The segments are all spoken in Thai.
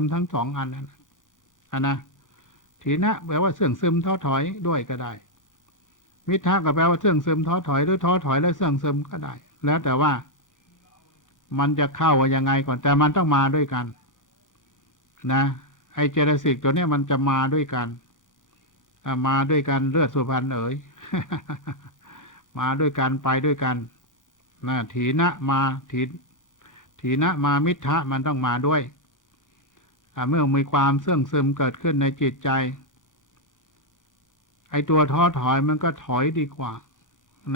มทั้งสองอันนั้นนะถีนะแปลว่าเสื่องซึมท้อถอยด้วยก็ได้มิทธะก็แปลว่าเสื่องซึมท้อถอยหรือท้อถอยแล้วเสื่องซึมก็ได้แล้วแต่ว่ามันจะเข้าว่ายังไงก่อนแต่มันต้องมาด้วยกันนะไอเจตสิกตัวนี้มันจะมาด้วยกันมาด้วยกันเลือดสุพรรณเอ๋ย มาด้วยกันไปด้วยกันนะถีนะมาถีนะมามิทธะมันต้องมาด้วยเมื่อมีความเสื่องซึมเกิดขึ้นในจิตใจไอตัวท้อถอยมันก็ถอยดีกว่า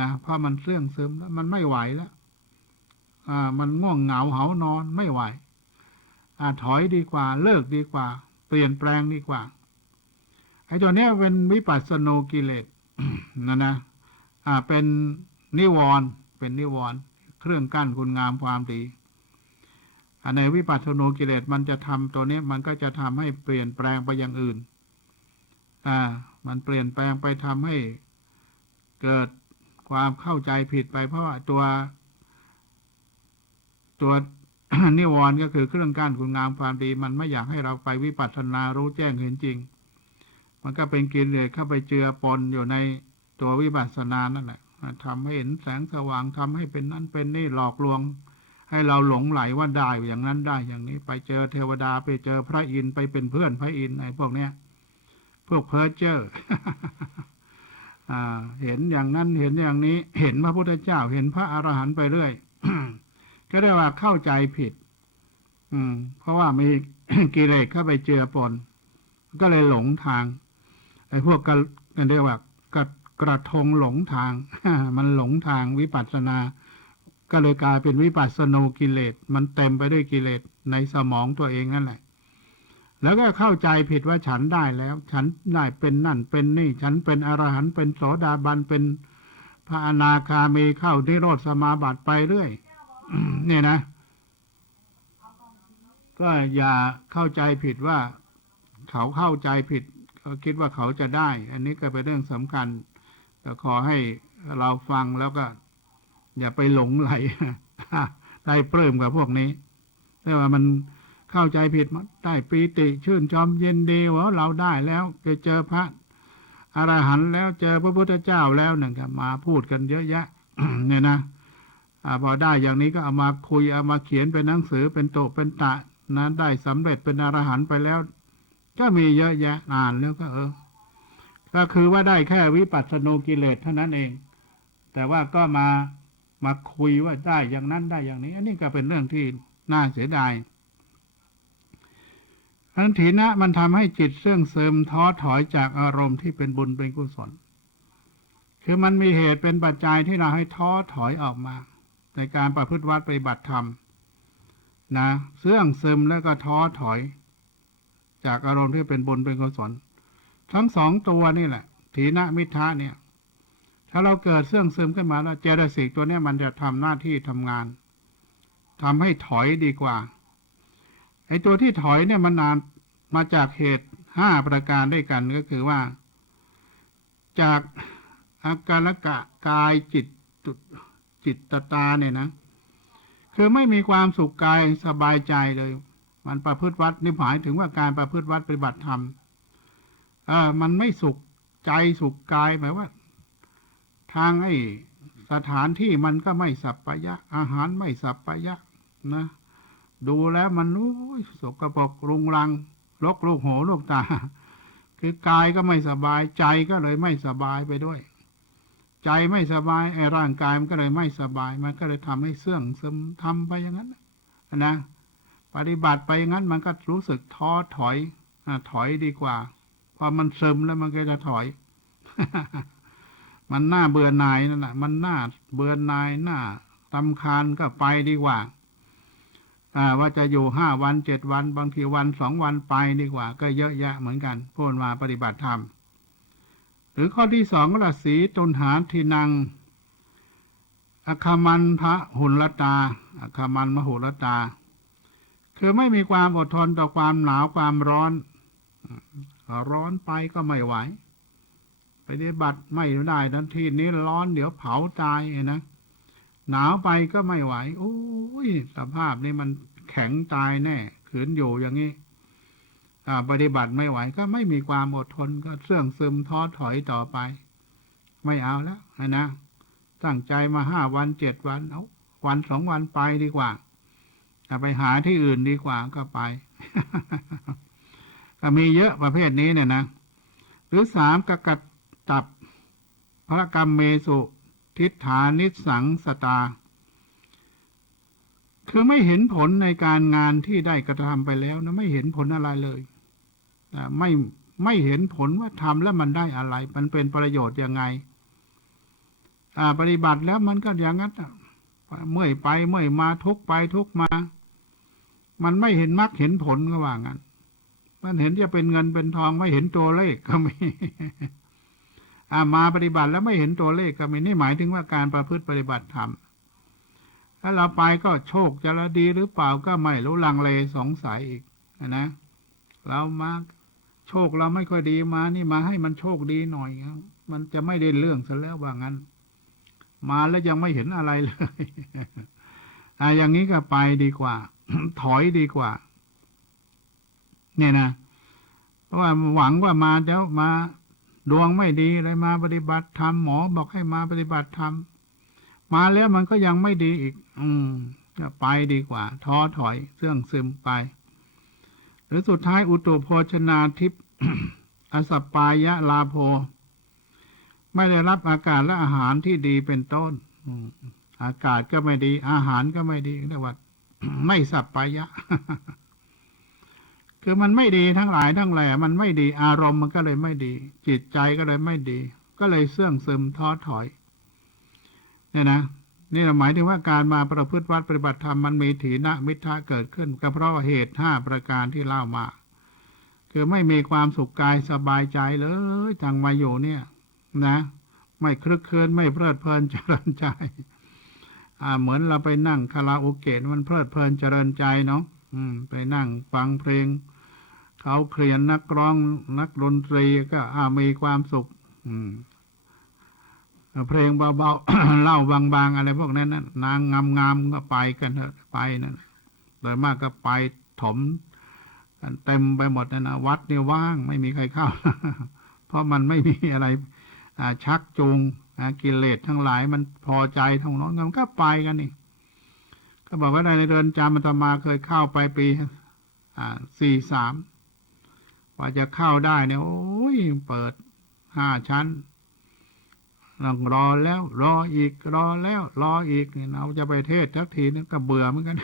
นะเพราะมันเสื่องซึมแล้วมันไม่ไหวแล้วมันง่วงเหงาเหานอนไม่ไหวถอยดีกว่าเลิกดีกว่าเปลี่ยนแปลงดีกว่าไอ้ตัวเนี้ยเป็นวิปัสสนูกิเลส นะเป็นนิวรณ์เป็นนิวรณ์เครื่องกั้นคุณงามความดีในวิปัสสนูกิเลสมันจะทำตัวนี้มันก็จะทำให้เปลี่ยนแปลงไปอย่างอื่นมันเปลี่ยนแปลงไปทำให้เกิดความเข้าใจผิดไปเพราะว่าตัว นิวรณ์ก็คือเครื่องกั้นคุณงามความดีมันไม่อยากให้เราไปวิปัสสนารู้แจ้งเห็นจริงมันก็เป็นกิเลสเข้าไปเจือปนอยู่ในตัววิปัสสนานั่นแหละทำให้เห็นแสงสว่างทำให้เป็นนั่นเป็นนี่หลอกลวงให้เราหลงไหลว่าได้อย่างนั้นได้อย่างนี้ไปเจอเทวดาไปเจอพระอินทร์ไปเป็นเพื่อนพระอินทร์ไอ้พวกเนี้ยพวกเพ้อเจ้อ เห็นอย่างนั้นเห็นอย่างนี้เห็นพระพุทธเจ้าเห็นพระอรหันต์ไปเรื่อย ก็เรียกว่าเข้าใจผิดเพราะว่ามี กิเลสเข้าไปเจือปนก็เลยหลงทางไอ้พวกกันเรียกว่ากระทงหลงทาง มันหลงทางวิปัสสนาก็เลยกลายเป็นวิปัสสนูกิเลสมันเต็มไปด้วยกิเลสในสมองตัวเองนั่นแหละแล้วก็เข้าใจผิดว่าฉันได้แล้วฉันได้เป็นนั่นเป็นนี่ฉันเป็นอรหันต์เป็นโสดาบันเป็นพระอนาคามีเข้านิโรธสมาบัติไปเรื่อย เนี่ยนะก็อย่าเข้าใจผิดว่าเขาเข้าใจผิดเขาคิดว่าเขาจะได้อันนี้ก็เป็นเรื่องสำคัญแต่ขอให้เราฟังแล้วก็อย่าไปหลงไหล ได้เปลื้มกับพวกนี้แต่ว่ามันเข้าใจผิดได้ปีติชื่นชมเย็นดีว่าเราได้แล้วจะเจอพระอรหันต์แล้วเจอพระพุทธเจ้าแล้วนั่นครับมาพูดกันเยอะแยะ เนี่ยนะพอได้อย่างนี้ก็เอามาคุยเอามาเขียนเป็นหนังสือเป็นโตเป็นตะนะได้สำเร็จเป็นอรหันต์ไปแล้วก็มีเยอะแยะอ่านแล้วก็ก็คือว่าได้แค่วิปัสสนูกิเลสเท่านั้นเองแต่ว่าก็มาคุยว่าได้อย่างนั้นได้อย่างนี้อันนี้ก็เป็นเรื่องที่น่าเสียดายอันถีนะมันทำให้จิตเสื่องซึมท้อถอยจากอารมณ์ที่เป็นบุญเป็นกุศลคือมันมีเหตุเป็นปัจจัยที่เราให้ท้อถอยออกมาในการประพฤติวัดปฏิบัติธรรมนะเสื่องซึมแล้วก็ท้อถอยจากอารมณ์ที่เป็นบุญเป็นกุศลทั้งสองตัวนี่แหละถีนะมิทธะเนี่ยถ้าเราเกิดเสื่องซึมขึ้นมาแล้วเจตสิกตัวนี้มันจะทำหน้าที่ทำงานทำให้ถอยดีกว่าไอ้ตัวที่ถอยเนี่ยมันมาจากเหตุ5ประการด้วยกันก็คือว่าจากอาการกะกายจิตตาเนี่ยนะคือไม่มีความสุขกายสบายใจเลยมันประพฤติวัดนี่หมายถึงว่าการประพฤติวัดปฏิบัติธรรมมันไม่สุขใจสุขกายหมายว่าทางไอ้สถานที่มันก็ไม่สัปปายะอาหารไม่สัปปายะนะดูแล้วมันสกปรกรุงรังรกลูกหูลูกตาคือกายก็ไม่สบายใจก็เลยไม่สบายไปด้วยใจไม่สบายไอ้ร่างกายมันก็เลยไม่สบายมันก็เลยทำให้เสื่องซึมทำไปอย่างนั้นนะปฏิบัติไปอย่างนั้นมันก็รู้สึกท้อถอยถอยดีกว่าพอมันซึมแล้วมันก็จะถอย มันน่าเบื่อหน่ายนั่นแหละมันน่าเบื่อหน่ายน่ารำคาญก็ไปดีกว่าว่าจะอยู่5 วัน7 วันบางทีวัน2 วันไปดีกว่าก็เยอะแยะเหมือนกันพูดมาปฏิบัติธรรมหรือข้อที่2ก็ละสีตุนหาทินังอคมันพระหุลตาอคมันมหุลตาคือไม่มีความอดทนต่อความหนาวความร้อนไปก็ไม่ไหวปฏิบัติไม่ได้ทันทีนี้ร้อนเดี๋ยวเผาตายนะหนาวไปก็ไม่ไหวโอ้ยสภาพนี้มันแข็งตายแน่ขืนอยู่อย่างนี้ ปฏิบัติไม่ไหวก็ไม่มีความอดทนก็เสื่องซึมท้อถอยต่อไปไม่เอาแล้วนะตั้งใจมา5 วัน 7 วันเอาวัน2 วันไปดีกว่าไปหาที่อื่นดีกว่าก็ไป ก็มีเยอะประเภทนี้เนี่ยนะหรือ3กกัตตับพระกรรมเมสุทิฏฐานิสังสตาคือไม่เห็นผลในการงานที่ได้กระทำไปแล้วนะไม่เห็นผลอะไรเลยไม่เห็นผลว่าทำแล้วมันได้อะไรมันเป็นประโยชน์ยังไงปฏิบัติแล้วมันก็อย่างนั้นเมื่อยไปเมื่อยมาทุกไปทุกมามันไม่เห็นมรรคเห็นผลก็ว่างั้นมันเห็นจะเป็นเงินเป็นทองไม่เห็นตัวเลขก็มี มาปฏิบัติแล้วไม่เห็นตัวเลขก็มีนี่หมายถึงว่าการประพฤติปฏิบัติธรรมถ้าเราไปก็โชคจะดีหรือเปล่าก็ไม่รู้ลังเลสงสัยอีกนะเรามาโชคเราไม่ค่อยดีมานี่มาให้มันโชคดีหน่อยครับมันจะไม่ได้เรื่องซะแล้วว่างั้นมาแล้วยังไม่เห็นอะไรเลย อย่างนี้ก็ไปดีกว่า ถอยดีกว่าเนี่ยนะเพราะว่าหวังว่ามาแล้วมาดวงไม่ดีเลยมาปฏิบัติธรรมหมอบอกให้มาปฏิบัติธรรมมาแล้วมันก็ยังไม่ดีอีกก็ไปดีกว่าท้อถอยเสื่องซึมไปหรือสุดท้ายอุตุโภชนาทิพย์ อสัปปายะลาโภไม่ได้รับอากาศและอาหารที่ดีเป็นต้นอากาศก็ไม่ดีอาหารก็ไม่ดีเรียกว่า ไม่สัปปายะ คือมันไม่ดีทั้งหลายทั้งแหล่มันไม่ดีอารมณ์มันก็เลยไม่ดีจิตใจก็เลยไม่ดีก็เลยเสื่องซึมท้อถอยเนี่ยนะนี่หมายถึงว่าการมาประพฤติวัดปฏิบัติธรรมมันมีถีนมิทธะเกิดขึ้นก็เพราะเหตุ5 ประการที่เล่ามาคือไม่มีความสุขกายสบายใจเลยทางมาอยู่เนี่ยนะไม่คลึกครื้นไม่เพลิดเพลินเจริญใจเหมือนเราไปนั่งคาราโอเกะมันเพลิดเพลินเจริญใจเนาะไปนั่งฟังเพลงเขาเคลียนนักร้องนักดนตรีก็มีความสุขเพลงเบาๆ เล่าบางๆอะไรพวกนั้นนะนางงามๆก็ไปกันเถอะไปนั่นโดยมากก็ไปถมกันเต็มไปหมดนะวัดนี่ว่างไม่มีใครเข้า เพราะมันไม่มีอะไรชักจูงกิเลสทั้งหลายมันพอใจทั้งนั้นมันก็ไปกันนี่ก็บอกว่าในเรือนจำอาตมาเคยเข้าไปปี43ว่าจะเข้าได้เนี่ยโอ้ยเปิด5 ชั้นต้องรอแล้วรออีกรอแล้วรออีกเนี่ยเราจะไปเทศสักทีนึงก็เบื่อเหมือนกัน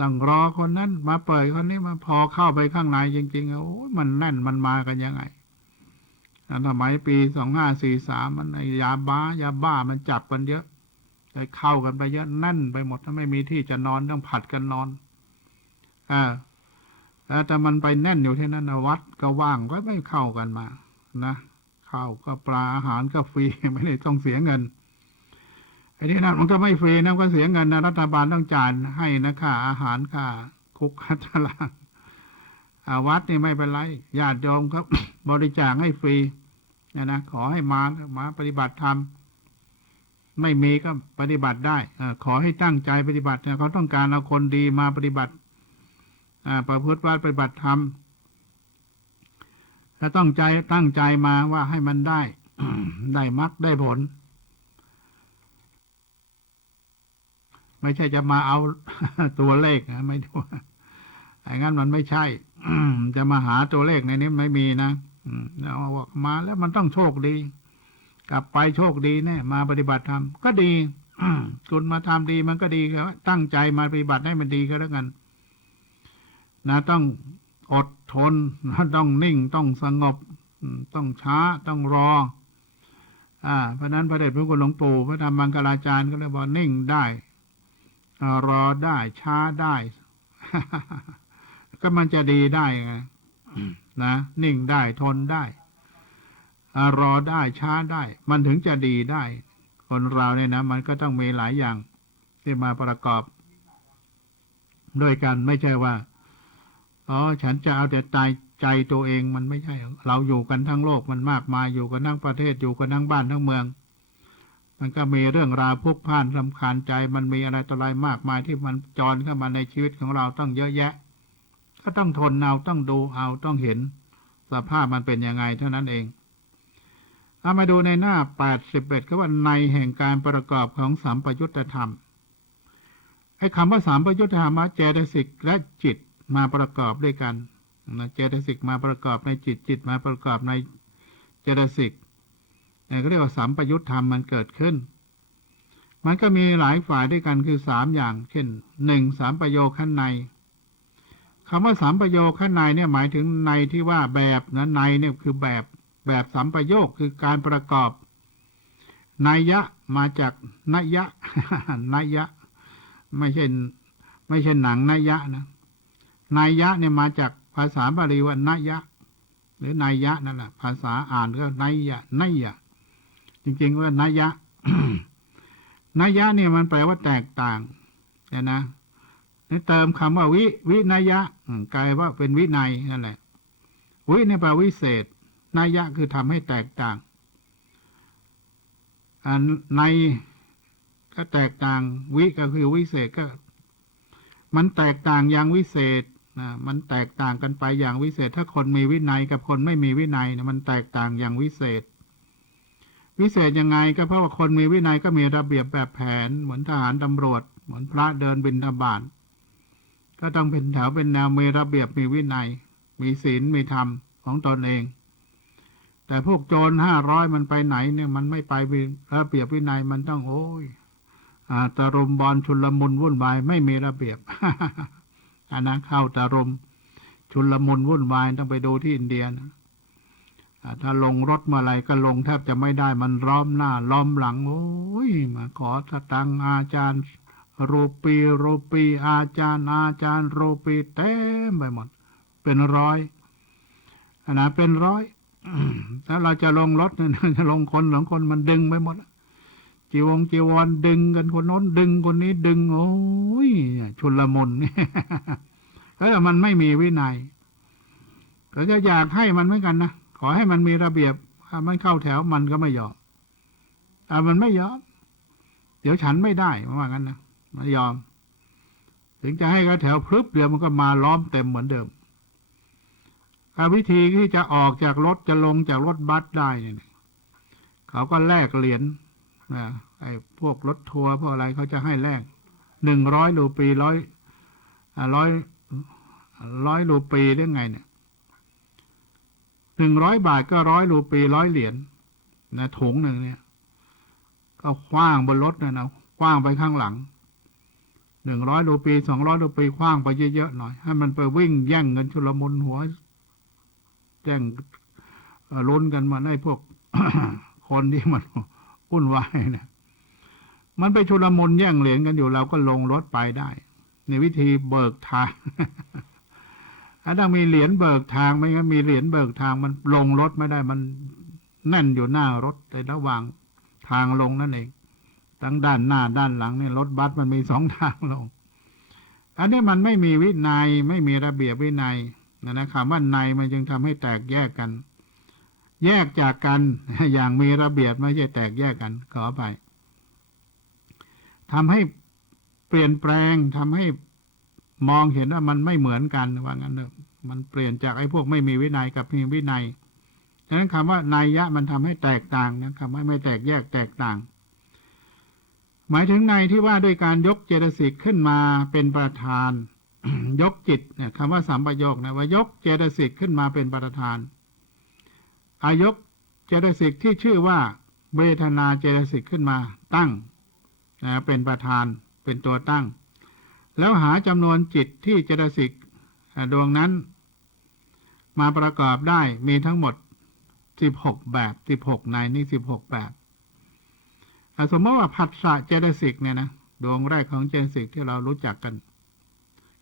ต้องรอคนนั้นมาเปิดคนนี้มาพอเข้าไปข้างในจริงๆโอ้ยมันแน่นมันมากันยังไงสมัยปี2543มันยาบ้ามันจับกันเยอะเลยเข้ากันไปเยอะแน่นไปหมดถ้าไม่มีที่จะนอนต้องผัดกันนอนแต่มันไปแน่นอยู่ที่นั่นวัดก็ว่างก็ไม่เข้ากันมานะข้าวก็ปลาอาหารก็ฟรี ไม่ได้ต้องเสียเงินไอ้ที่นั่นมันก็ไม่ฟรีนะก็เสียเงินนะรัฐบาลต้องจ่ายให้นะค่าอาหารค่าคุกค่าตารางวัดนี่ไม่เป็นไรญาติโยมครับ บริจาคให้ฟรีนะขอให้มาปฏิบัติธรรมไม่มีก็ปฏิบัติได้ขอให้ตั้งใจปฏิบัติเขาต้องการเอาคนดีมาปฏิบัติประพฤติวัดปฏิบัติธรรมถ้าตั้งใจมาว่าให้มันได้ ได้มรรคได้ผลไม่ใช่จะมาเอา ตัวเลขนะไม่ดูไอ้งั้นมันไม่ใช่ จะมาหาตัวเลขในนี้ไม่มีนะเราบอกมาแล้วมันต้องโชคดีกลับไปโชคดีแน่มาปฏิบัติธรรมก็ดี คุณมาทำดีมันก็ดีครับตั้งใจมาปฏิบัติให้มันดีก็แล้วกันนะต้องอดทนต้องนิ่งต้องสงบต้องช้าต้องรอเพราะนั้นพระเดชพระคุณหลวงปู่พระธรรมมังคลาจารย์ก็เลยบอกนิ่งได้รอได้ช้าได้ ก็มันจะดีได้ไง นะนิ่งได้ทนได้รอได้ช้าได้มันถึงจะดีได้คนเราเนี่ยนะมันก็ต้องมีหลายอย่างที่มาประกอบด้วยกันไม่ใช่ว่าฉันจะเอาแต่ใจตัวเองมันไม่ใช่เราอยู่กันทั้งโลกมันมากมายอยู่กันทั้งประเทศอยู่กันทั้งบ้านทั้งเมืองมันก็มีเรื่องราวพลุกพล่านรำคาญใจมันมีอะไรต่ออะไรมากมายที่มันจรเข้ามาในชีวิตของเราต้องเยอะแยะก็ ต้องทนเอาต้องดูเอาต้องเห็นสภาพมันเป็นยังไงเท่านั้นเองเอามาดูในหน้า81ก็ว่าในแห่งการประกอบของสัมปยุตธรรมไอ้คำว่าสัมปยุตธรรมเจตสิกและจิตมาประกอบด้วยกันเจตสิกมาประกอบในจิตจิตมาประกอบในเจตสิกก็เรียกว่าสัมปยุตธรรมมันเกิดขึ้นมันก็มีหลายฝ่ายด้วยกันคือ3อย่างเช่น1สัมปโยคะในคำว่าสัมปโยคะในเนี่ยหมายถึงในที่ว่าแบบนะในเนี่ยคือแบบสัมปโยคคือการประกอบนัยยะมาจากนัยยะ นัยยะไม่ใช่หนังนัยยะนะนัยยะเนี่ยมาจากภาษาบาลีว่านัยยะหรือนัยยะนั่นแหละภาษาอ่านก็นัยยะจริงๆว่านัยยะ นัยยะเนี่ยมันแปลว่าแตกต่างนะนี่เติมคำว่าวินัยยะกลายว่าเป็นวินัยนั่นแหละวิเนี่ยแปลวิเศษนัยยะคือทำให้แตกต่างในก็แตกต่างวิก็คือวิเศษก็มันแตกต่างอย่างวิเศษมันแตกต่างกันไปอย่างวิเศษถ้าคนมีวินัยกับคนไม่มีวินัยมันแตกต่างอย่างวิเศษยังไงก็เพราะว่าคนมีวินัยก็มีระเบียบแบบแผนเหมือนทหารตำรวจเหมือนพระเดินบิณฑบาตก็ต้องเป็นแถวเป็นแนวมีระเบียบมีวินัยมีศีลมีธรรมของตนเองแต่พวกโจร500มันไปไหนเนี่ยมันไม่ไประเบียบวินัยมันต้องโอ้ยตะรุมบอลชุลมุนวุ่นวายไม่มีระเบียบ อันนั้นเข้าตะรุมชุลมุนวุ่นวายต้องไปดูที่อินเดียนะถ้าลงรถเมื่อไรก็ลงแทบจะไม่ได้มันล้อมหน้าล้อมหลังโอ้ยมาขอสตังค์อาจารย์โรปีอาจารย์โรปีเต็มไปหมดเป็นร้อยนะเป็นร้อยถ้าเราจะลงรถเนี่ยจะลงคนหลังคนมันดึงไปหมดจีวรดึงกันคนโน้นดึงคนนี้ดึงโอ้ยชุลมุนเนี่ยแล้วมันไม่มีวินัยก็จะอยากให้มันเหมือนกันนะขอให้มันมีระเบียบถ้ามันเข้าแถวมันก็ไม่ยอมมันไม่ยอมเดี๋ยวฉันไม่ได้ว่างั้นนะไม่ยอมถึงจะให้เขาแถวพรึบเดียวมันก็มาล้อมเต็มเหมือนเดิมวิธีที่จะออกจากรถจะลงจากรถบัสได้เนี่ยเขาก็แลกเหรียญไอ้พวกรถทัวร์พวกอะไรเขาจะให้แลก100 รูปี100รูปีได้ไงเนี่ย100 บาทก็100 รูปี100 เหรียญนะถุงหนึ่งเนี่ยก็คว้างบนรถนะคว้างไปข้างหลัง100 รูปี200 รูปีคว้างไปเยอะๆหน่อยให้มันไปวิ่งแย่งเงินชุลมุนหัวแย่งลุ้นกันมาให้พวก คนที่มันวุ่นวายเนี่ยมันไปชุลมุนแย่งเหรียญกันอยู่เราก็ลงรถไปได้ในวิธีเบิกทาง ถ้าต้องมีเหรียญเบิกทางไม่งั้นมีเหรียญเบิกทางมันลงรถไม่ได้มันแน่นอยู่หน้ารถในระหว่างทางลงนั่นเองทั้งด้านหน้าด้านหลังเนี่ยรถบัสมันมี2 ทางลงอันนี้มันไม่มีวินัยไม่มีระเบียบวินัยนะคำว่าในมันจึงทำให้แตกแยกกันแยกจากกันอย่างมีระเบียบไม่ใช่แตกแยกกันขอไปทำให้เปลี่ยนแปลงทำให้มองเห็นว่ามันไม่เหมือนกันว่างั้นเถอะมันเปลี่ยนจากไอ้พวกไม่มีวินัยกับมีวินัยฉะนั้นคำว่านัยยะมันทำให้แตกต่างนะคำว่าไม่แตกแยกแตกต่างหมายถึงในที่ว่าด้วยการยกเจตสิกขึ้นมาเป็นประธาน ยกจิตเนี่ยคำว่าสัมปโยคนะว่ายกเจตสิกขึ้นมาเป็นประธานยกเจตสิกที่ชื่อว่าเวทนาเจตสิกขึ้นมาตั้งนะเป็นประธานเป็นตัวตั้งแล้วหาจำนวนจิตที่เจตสิกดวงนั้นมาประกอบได้มีทั้งหมด16 แบบ16ในนี่16 แบบสมมติว่าผัสสะเจตสิกเนี่ยนะดวงแรกของเจตสิกที่เรารู้จักกัน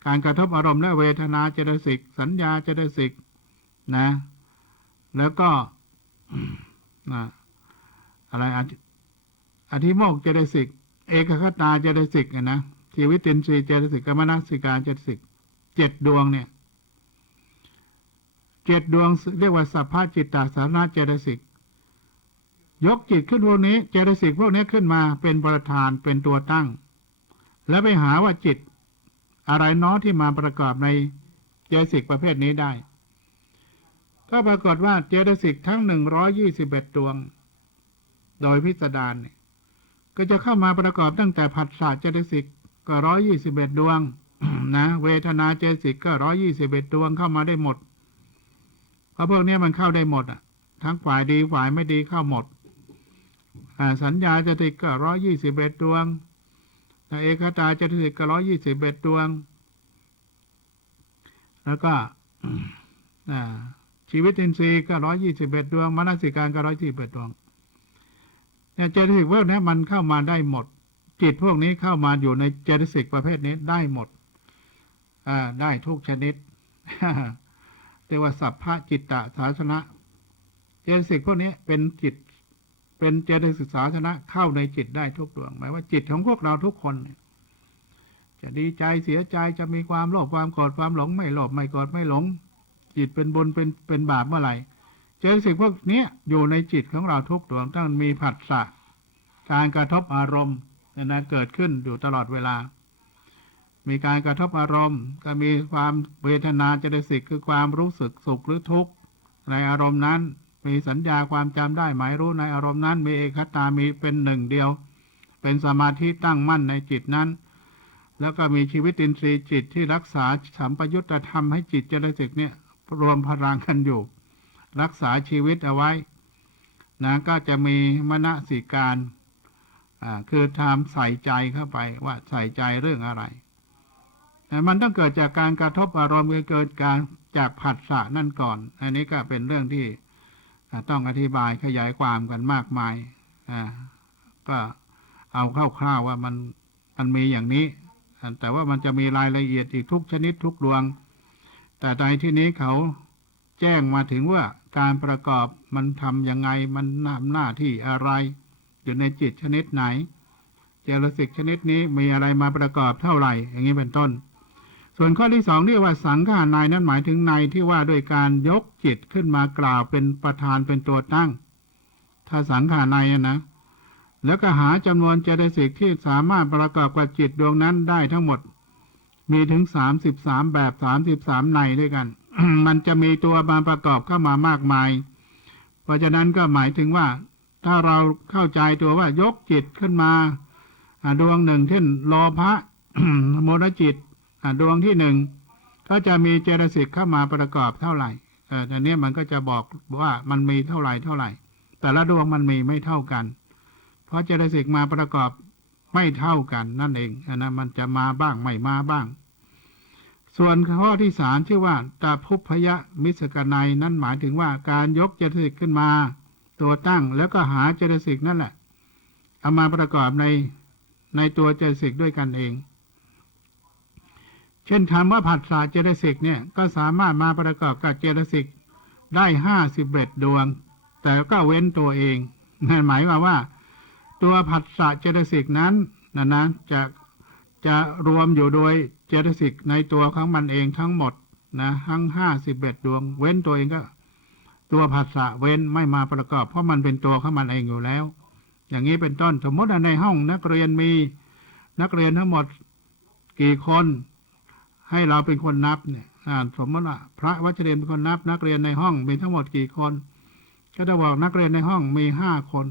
การกระทบอารมณ์และเวทนาเจตสิกสัญญาเจตสิกนะแล้วก็อะไรอธิโมกข์เจตสิกเอกคตาเจตสิกนะชีวิตินทรีย์เจตสิกกมนสิการเจตสิก7 ดวงเนี่ย7 ดวงเรียกว่าสัพพจิตตสารณเจตสิกยกจิตขึ้นพวกนี้เจตสิกพวกนี้ขึ้นมาเป็นประธานเป็นตัวตั้งแล้วไปหาว่าจิตอะไรเนาะที่มาประกอบใน เจตสิกประเภทนี้ได้ก็ปรากฏว่าเจตสิกทั้ง121ดวงโดยพิสดารเนี่ยก็จะเข้ามาประกอบตั้งแต่ผัสสะเจตสิกก็121ดวง นะเวทนาเจตสิกก็121ดวงเข้ามาได้หมดเพราะพวกนี้มันเข้าได้หมดอ่ะทั้งฝ่ายดีฝ่ายไม่ดีเข้าหมดสัญญาเจตสิกก็121ดวงเอกตาเจตสิกก็121ดวงแล้วก็ชีวิตอินทรีย์ก็121ดวงมนสิการก็121ดวงเนี่ยเจตสิกพวกนี้มันเข้ามาได้หมดจิตพวกนี้เข้ามาอยู่ในเจตสิกประเภทนี้ได้หมดได้ทุกชนิด เรียกว่าสัพพะจิตตสาสนะเจตสิกพวกนี้เป็นจิตเป็นเจตสิกสาสนะเข้าในจิตได้ทุกดวงหมายว่าจิตของพวกเราทุกคนจะดีใจเสียใจจะมีความโลภความโกรธความหลงไม่โลภไม่โกรธไม่หลงจิตเป็นบุญเป็นบาปเมื่อไหร่เจตสิกพวกนี้อยู่ในจิตของเราทุกดวงถ้ามันมีผัสสะการกระทบอารมณ์นะเกิดขึ้นอยู่ตลอดเวลามีการกระทบอารมณ์ก็มีความเวทนาเจตสิกคือความรู้สึกสุขหรือทุกข์ในอารมณ์นั้นมีสัญญาความจำได้หมายรู้ในอารมณ์นั้นมีเอกตามีเป็นหนึ่งเดียวเป็นสมาธิตั้งมั่นในจิตนั้นแล้วก็มีชีวิตอินทรีย์จิตที่รักษาสัมปยุตตธรรมให้จิตเจตสิกเนี่ยรวมพลังกันอยู่รักษาชีวิตเอาไว้นะก็จะมีมนสิการคือทำใส่ใจเข้าไปว่าใส่ใจเรื่องอะไรแต่มันต้องเกิดจากการกระทบอารมณ์เกิดการจากผัสสะนั่นก่อนอันนี้ก็เป็นเรื่องที่ต้องอธิบายขยายความกันมากมายก็เอาคร่าวๆว่ามันมีอย่างนี้แต่ว่ามันจะมีรายละเอียดอีกทุกชนิดทุกดวงแต่ในที่นี้เขาแจ้งมาถึงว่าการประกอบมันทำยังไงมันทำหน้าที่อะไรอยู่ในจิตชนิดไหนเจตสิกชนิดนี้มีอะไรมาประกอบเท่าไหร่อย่างนี้เป็นต้นส่วนข้อที่สองเรียกว่าสังขารในนั้นหมายถึงในที่ว่าด้วยการยกจิตขึ้นมากล่าวเป็นประธานเป็นตัวตั้งถ้าสังขารในนะแล้วก็หาจำนวนเจตสิกที่สามารถประกอบกับจิตดวงนั้นได้ทั้งหมดมีถึง33แบบ33ในด้วยกัน มันจะมีตัวมาประกอบเข้ามามากมายเพราะฉะนั้นก็หมายถึงว่าถ้าเราเข้าใจตัวว่ายกจิตขึ้นมาดวงหนึ่งเช่นโลภะ โมหจิตดวงที่หนึ่งก็จะมีเจตสิกเข้ามาประกอบเท่าไหร่อันนี้มันก็จะบอกว่ามันมีเท่าไหร่แต่ละดวงมันมีไม่เท่ากันเพราะเจตสิกมาประกอบไม่เท่ากันนั่นเองนะมันจะมาบ้างไม่มาบ้างส่วนข้อที่สามชื่อว่าตาภุพยมิสกนัยนั่นหมายถึงว่าการยกเจตสิกขึ้นมาตัวตั้งแล้วก็หาเจตสิกนั่นแหละเอามาประกอบในตัวเจตสิกด้วยกันเองเช่นคำว่าผัสสะเจตสิกเนี่ยก็สามารถมาประกอบกับเจตสิกได้51ดวงแต่ก็เว้นตัวเองนั่นหมายว่าตัวผัสสะเจตสิกนั้นนะจะรวมอยู่โดยเจตสิกในตัวของมันเองทั้งหมดนะทั้ง51ดวงเว้นตัวเองก็ตัวผัสสะเว้นไม่มาประกอบเพราะมันเป็นตัวของมันเองอยู่แล้วอย่างนี้เป็นต้นสมมติในห้องนักเรียนมีนักเรียนทั้งหมดกี่คนให้เราเป็นคนนับเนี่ยสมมติว่าพระวัชเรนเป็นคนนับนักเรียนในห้องมีทั้งหมดกี่คนก็จะบอกนักเรียนในห้องมี5คน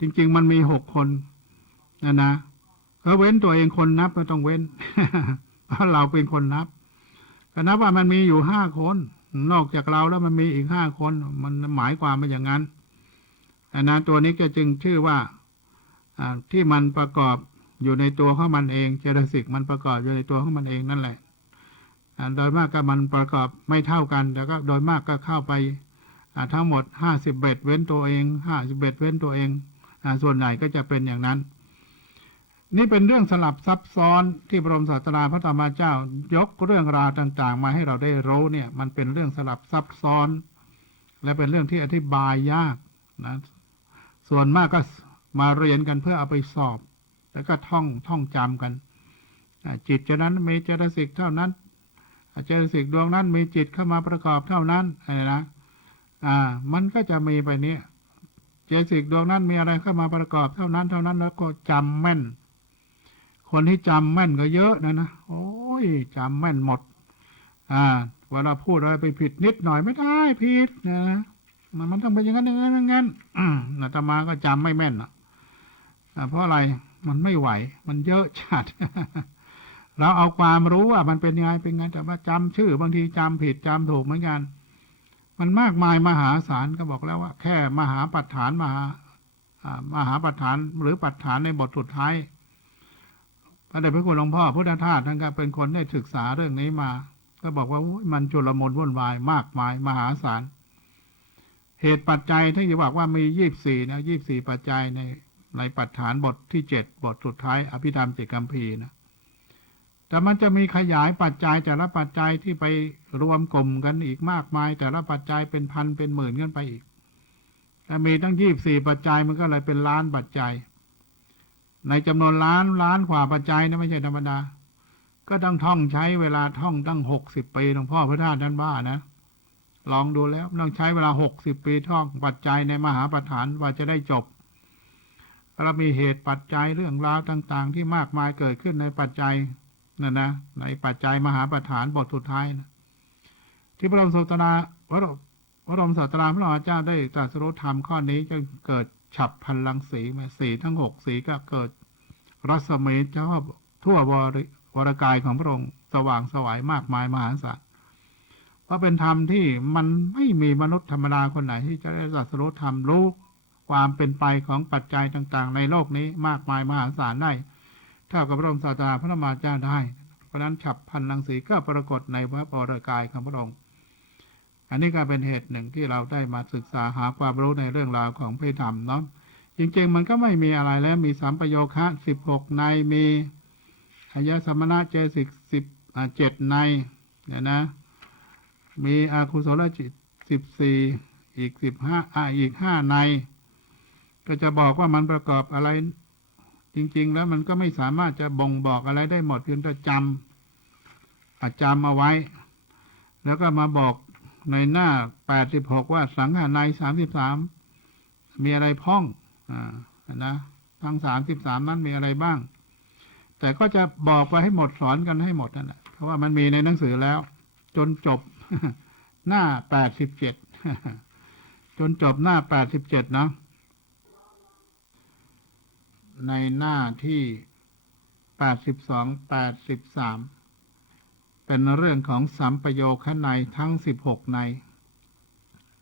จริงๆมันมี6คนนะเขาเว้นตัวเองคนนับก็ต้องเว้น เพราะเราเป็นคนนับก็นับว่ามันมีอยู่5คนนอกจากเราแล้วมันมีอีก5คนมันหมายความเป็นอย่างนั้นนะตัวนี้ก็จึงชื่อว่าที่มันประกอบอยู่ในตัวของมันเองเจตสิกมันประกอบอยู่ในตัวของมันเองนั่นแหละโดยมากก็มันประกอบไม่เท่ากันแต่ก็โดยมากก็เข้าไปทั้งหมด51เว้นตัวเอง51เว้นตัวเองส่วนใหญ่ก็จะเป็นอย่างนั้นนี่เป็นเรื่องสลับซับซ้อนที่พระบรมศาสดาพระธรรมเจ้ายกเรื่องราวต่างๆมาให้เราได้รู้เนี่ยมันเป็นเรื่องสลับซับซ้อนและเป็นเรื่องที่อธิบายยากนะส่วนมากก็มาเรียนกันเพื่อเอาไปสอบแล้วก็ท่องจำกันจิตฉะนั้นมีเจตสิกเท่านั้นเจตสิกดวงนั้นมีจิตเข้ามาประกอบเท่านั้นอะไรนะมันก็จะมีไปนี้เจตสิกดวงนั้นมีอะไรเข้ามาประกอบเท่านั้นแล้วก็จำแม่นคนที่จำแม่นก็เยอะนะโอ้ยจำแม่นหมด เวลาพูดอะไรไปผิดนิดหน่อยไม่ได้ผิดนะมันต้องเป็นอย่างนั้นอย่างนั้นอย่างนั้นอาตมาก็จำไม่แม่นเพราะอะไรมันไม่ไหวมันเยอะจัด เราเอาความรู้ว่ามันเป็นยังไงเป็นไงแต่ว่าจำชื่อบางทีจำผิดจำถูกเหมือนกันมันมากมายมหาศาลก็บอกแล้วว่าแค่มหาปัฏฐานมหาปัฏฐานหรือปัฏฐานในบทสุดท้ายพระเดชพระคุณหลวงพ่อพุทธทาสท่านก็เป็นคนได้ศึกษาเรื่องนี้มาก็บอกว่ามันจุลมุนวุ่นวายมากมายมหาศาลเหตุปัจจัยที่จะบอกว่ามี24นะ24ปัจจัยในปัฏฐานบทที่7บทสุดท้ายอภิธรรมจิตคัมภีร์นะแต่มันจะมีขยายปัจจัยแต่ละปัจจัยที่ไปรวมกลุ่มกันอีกมากมายแต่ละปัจจัยเป็นพันเป็นหมื่นกันไปอีกถ้ามีตั้ง24ปัจจัยมันก็เลยเป็นล้านปัจจัยในจำนวนล้านกว่าปัจจัยนะไม่ใช่ธรรมดาก็ต้องท่องใช้เวลาท่องตั้ง60 ปีหลวงพ่อพระธาตุท่านว่านะลองดูแล้วต้องใช้เวลา60 ปีท่องปัจจัยในมหาปัฏฐานว่าจะได้จบเรามีเหตุปัจจัยเรื่องราวต่างๆที่มากมายเกิดขึ้นในปัจจัยนะในปัจจัยมหาปัฏฐานบทสุดท้ายนะที่พระบรมศาสดาพระบรมศาสดาพระอาจารย์ได้ตรัสรู้ธรรมข้อนี้จะเกิดฉับพลันรังสีมาสีทั้ง6สีก็เกิดรัศมีเจ้าทั่ววรกายของพระองค์สว่างไสวมากมายมหาศาลเพราะเป็นธรรมที่มันไม่มีมนุษย์ธรรมดาคนไหนที่จะได้ตรัสรู้ธรรมรู้ความเป็นไปของปัจจัยต่างๆในโลกนี้มากมายมหาศาลได้เท่ากับพระบรมศาสดาพระอาจารย์ได้เพราะนั้นฉับพลันรังสีก็ปรากฏในพระวรกายของพระองค์อันนี้ก็เป็นเหตุหนึ่งที่เราได้มาศึกษาหาความรู้ในเรื่องราวของพระธรรมเนาะจริงๆมันก็ไม่มีอะไรแล้วมีสัมปโยคะ16ในมีอายสมณะเจสิก7ในเนี่ยนะมีอากุศลจิต14อีก15อีก5ในก็จะบอกว่ามันประกอบอะไรจริงๆแล้วมันก็ไม่สามารถจะบ่งบอกอะไรได้หมดเพียงแต่จำเอาไว้แล้วก็มาบอกในหน้า86ว่าสังหาใน33มีอะไรพ้องนะทั้ง33นั้นมีอะไรบ้างแต่ก็จะบอกไปให้หมดสอนกันให้หมดนั่นแหละเพราะว่ามันมีในหนังสือแล้วจนจบ หน้า87 จนจบหน้า87นะในหน้าที่82 83เป็นเรื่องของสัมปโยคะในทั้ง16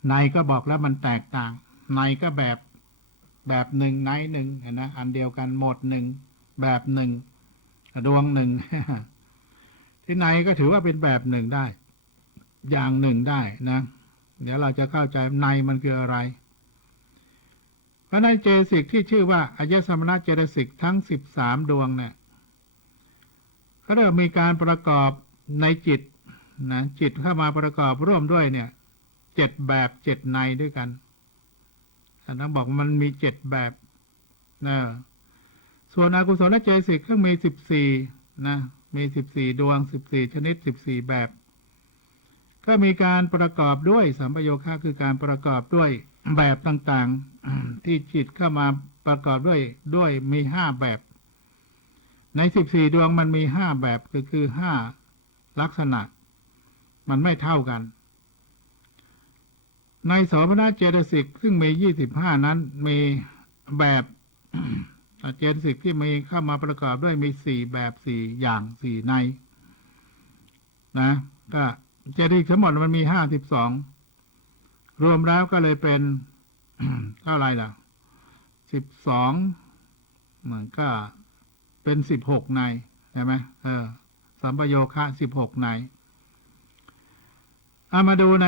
ในก็บอกแล้วมันแตกต่างในก็แบบหนึ่งในหนึ่งนะอันเดียวกันหมดหนึ่งแบบหนึ่งดวงหนึ่ง ที่ในก็ถือว่าเป็นแบบหนึ่งได้อย่างหนึ่งได้นะเดี๋ยวเราจะเข้าใจในมันคืออะไรเพราะในเจสิกที่ชื่อว่าอายสมณะเจสิกทั้ง13ดวงเนี่ยก็เริ่มมีการประกอบในจิตนะจิตเข้ามาประกอบร่วมด้วยเนี่ย7แบบ7ในด้วยกันอันนั้นบอกมันมี7แบบนะส่วนอกุศลเจสิกก็มี14นะมี14ดวง14ชนิด14แบบก็มีการประกอบด้วยสัมปโยคะคือการประกอบด้วยแบบต่างๆที่จิตเข้ามาประกอบด้วยมี5แบบใน14ดวงมันมี5แบบคือ5ลักษณะมันไม่เท่ากันในโสมนัสเจตสิกซึ่งมี25นั้นมีแบบ เจตสิกที่มีเข้ามาประกอบด้วยมี4แบบ4อย่าง4ในนะก็เจตสิกทั้งหมดมันมี52รวมแล้วก็เลยเป็น เท่าไรล่ะ12เหมือนก็เป็น16ในใช่ไหมสัมปโยคะ16ในเอามาดูใน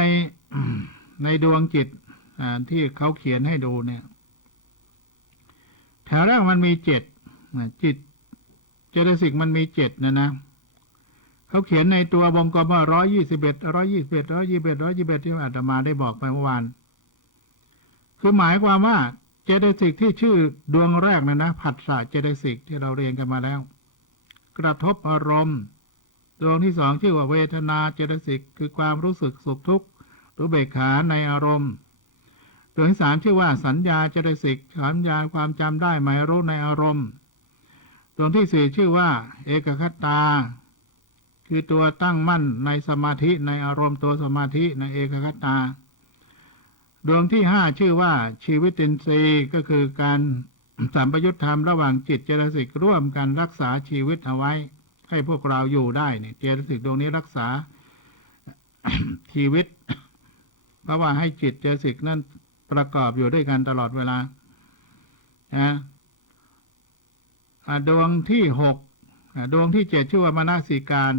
ในดวงจิตที่เขาเขียนให้ดูเนี่ยแถวแรกมันมี7จิตเจตสิกมันมี7นะเขาเขียนในตัววงกลมว่า121ที่อาตมาได้บอกไปเมื่อวานคือหมายความว่าเจตสิกที่ชื่อดวงแรกนะผัสสะเจตสิกที่เราเรียนกันมาแล้วกระทบอารมณ์ดวงที่2ชื่อว่าเวทนาเจตสิกคือความรู้สึกสุขทุกข์หรือเบกขาในอารมณ์ดวงที่3ชื่อว่าสัญญาเจตสิกสัญญาความจำได้หมายรู้ในอารมณ์ดวงที่4ชื่อว่าเอกคตาค คือตัวตั้งมั่นในสมาธิในอารมณ์ตัวสมาธิในเอกคตาดวงที่ห้าชื่อว่าชีวิตินทรีย์ก็คือการสัมปยุตธรรมระหว่างจิตเจตสิกร่วมกันรักษาชีวิตเอาไว้ให้พวกเราอยู่ได้เนี่ยเจตสิกดวงนี้รักษา ชีวิตเพราะว่าให้จิตเจตสิกนั้นประกอบอยู่ด้วยกันตลอดเวลานะดวงที่หกดวงที่เจ็ดชื่อว่ามนสิการ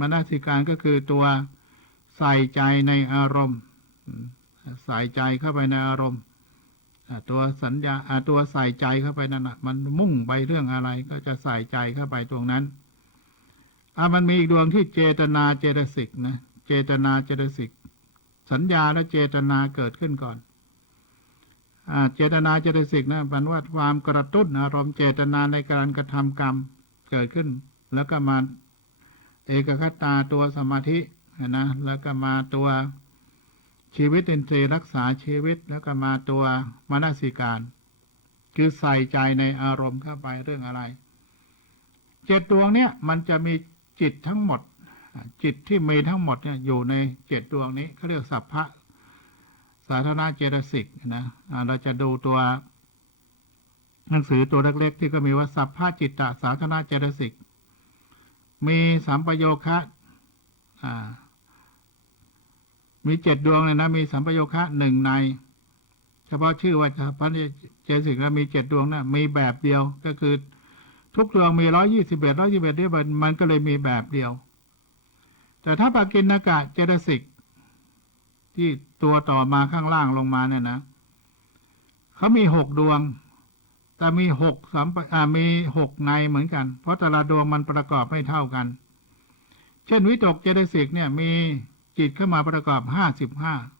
มนสิการก็คือตัวใส่ใจในอารมณ์ใส่ใจเข้าไปในอารมณ์ตัวสัญญาตัวใส่ใจเข้าไปนั่นมันมุ่งไปเรื่องอะไรก็จะใส่ใจเข้าไปตรงนั้นมันมีอีกดวงที่เจตนาเจตสิกนะเจตนาเจตสิกสัญญาและเจตนาเกิดขึ้นก่อนเจตนาเจตสิกนะแปลว่าความกระตุ้นอารมณ์เจตนาในการกระทำกรรมเกิดขึ้นแล้วก็มาเอกคตาตัวสมาธินะแล้วก็มาตัวชีวิตอินทรีย์รักษาชีวิตแล้วก็มาตัวมนสิการคือใส่ใจในอารมณ์เข้าไปเรื่องอะไรเจ็ดดวงเนี้ยมันจะมีจิตทั้งหมดจิตที่มีทั้งหมดเนี่ยอยู่ในเจ็ดดวงนี้เขาเรียกสัพพะสาธารณเจตสิกนะเราจะดูตัวหนังสือตัวเล็กๆที่ก็มีว่าสัพพะจิตตสาธารณเจตสิกมีสัมปโยคะมีเจ็ดดวงเลยนะมีสัมปโยคะหนึ่งในเฉพาะชื่อว่าสัพพะเจตสิกแล้วมีเจ็ดดวงนะมีแบบเดียวก็คือทุกดวงมี121ด้วยมันก็เลยมีแบบเดียวแต่ถ้าปกิณกะเจตสิกที่ตัวต่อมาข้างล่างลงมาเนี่ยนะเขามี6ดวงแต่มีมี6ในเหมือนกันเพราะแต่ละดวงมันประกอบไม่เท่ากันเช่นวิตกเจตสิกเนี่ยมีจิตเข้ามาประกอบ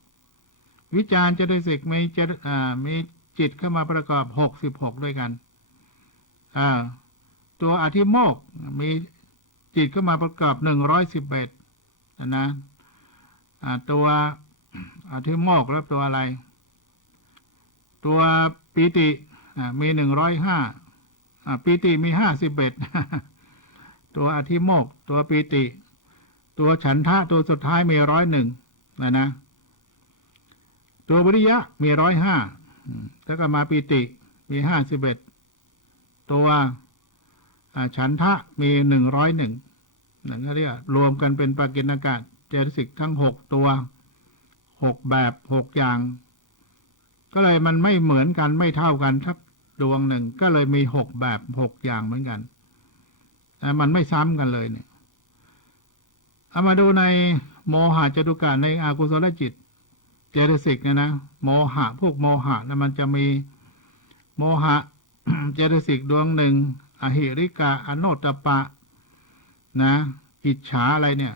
55วิจารเจตสิกมีจิตเข้ามาประกอบ66ด้วยกันตัวอธิโมกข์มีจิตเข้ามาประกอบ111นะตัวอธิโมกข์แล้วตัวอะไรตัวปีติมี105ปีติมี51ตัวอธิโมกข์ตัวปีติตัวฉันทะตัวสุดท้ายมี101นะตัววิริยะมี105แล้วก็มาปีติมี51ตัวฉันทะมี101นั่นก็เรียกรวมกันเป็นปกิณกะเจตสิกทั้ง6ตัว6แบบ6อย่างก็เลยมันไม่เหมือนกันไม่เท่ากันทักดวงหนึ่งก็เลยมี6แบบ6อย่างเหมือนกันแต่มันไม่ซ้ำกันเลยเนี่ยเอามาดูในโมหะจตุกะในอกุศลจิตเจตสิกเนี่ยนะโมหะพวกโมหะแล้วมันจะมีโมหะ เจตสิกดวงหนึ่งอหิริกะอโนตปะนะอิจฉาอะไรเนี่ย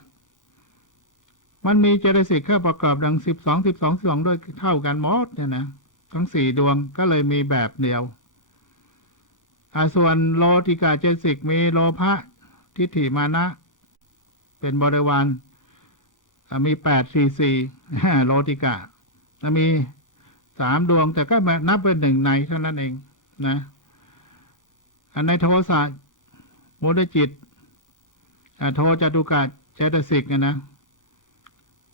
มันมีเจตสิกเข้าประกอบดัง12ด้วยเท่ากันหมดเนี่ยนะทั้ง4ดวงก็เลยมีแบบเดียวส่วนโลติกะเจตสิกมีโลภะทิฏฐิมานะเป็นบริวารมี844โลติกะแล้วมี3ดวงแต่ก็นับเป็น1ในเท่านั้นเองนะในโทสะโมดจิตโทจตุกะเจตสิกนะ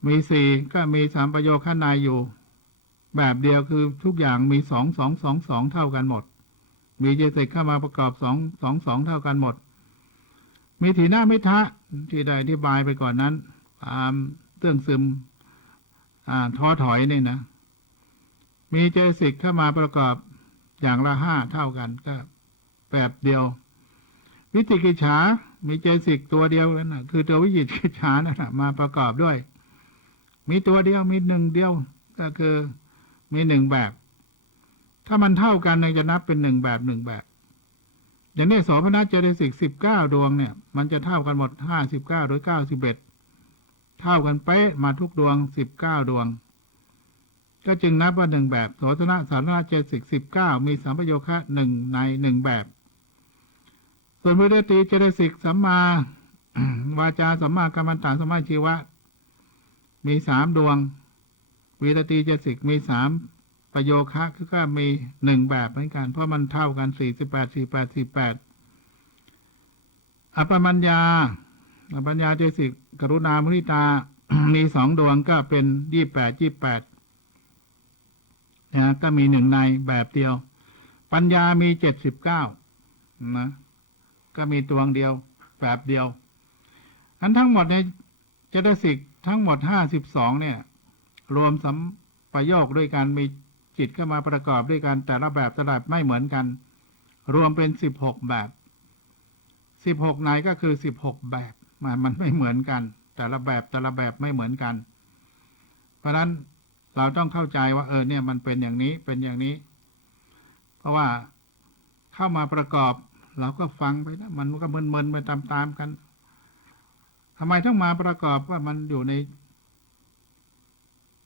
มี4ก็มีสัมปโยคะนายอยู่แบบเดียวคือทุกอย่างมี2 เท่ากันหมดมีเจตสิกเข้ามาประกอบ2 เท่ากันหมดมีถีนมิทะที่ได้อธิบายไปก่อนนั้นเรื่องซึมท้อถอยนี่นะมีเจตสิกเข้ามาประกอบอย่างละ5 เท่ากันก็แบบเดียววิจิกิจฉามีเจตสิกตัวเดียวนั่นนะคือตัววิจิกิจฉานั่นแหละมาประกอบด้วยมีตัวเดียวมี1เดียวก็คือมี1แบบถ้ามันเท่ากันจะนับเป็น1แบบ1แบบอย่างนี้โสมนัสเจตสิก19ดวงเนี่ยมันจะเท่ากันหมด59หรือ91เท่ากันเป๊ะมาทุกดวง19ดวงก็จึงนับว่า1แบบโสมนัสสาธารณเจตสิก19มีสัมปโยคะ1ใน1แบบส่วนวิริติเจตสิกสัมมาวาจาสัมมากัมมันตะสัมมาชีวะมี3ดวงวิริติเจตสิกมี3ประโยคะก็มี1แบบเหมือนกันเพราะมันเท่ากัน48 48 48อัปปมัญญา ปัญญาเจตสิกกรุณามุทิตา มีสองดวงก็เป็น28นะก็มีหนึ่งในแบบเดียว ปัญญามี79นะก็มีดวงเดียวแบบเดียวทั้งหมดในเจตสิกทั้งหมด52เนี่ยรวมสัมปโยคด้วยกันมีจิตเข้ามาประกอบด้วยกันแต่ละแบบไม่เหมือนกันรวมเป็น16แบบ16ในก็คือ16แบบมันไม่เหมือนกันแต่ละแบบไม่เหมือนกันเพราะฉะนั้นเราต้องเข้าใจว่าเนี่ยมันเป็นอย่างนี้เป็นอย่างนี้เพราะว่าเข้ามาประกอบเราก็ฟังไปนะมันก็มึนๆไปตามๆกันทำไมต้องมาประกอบว่ามันอยู่ใน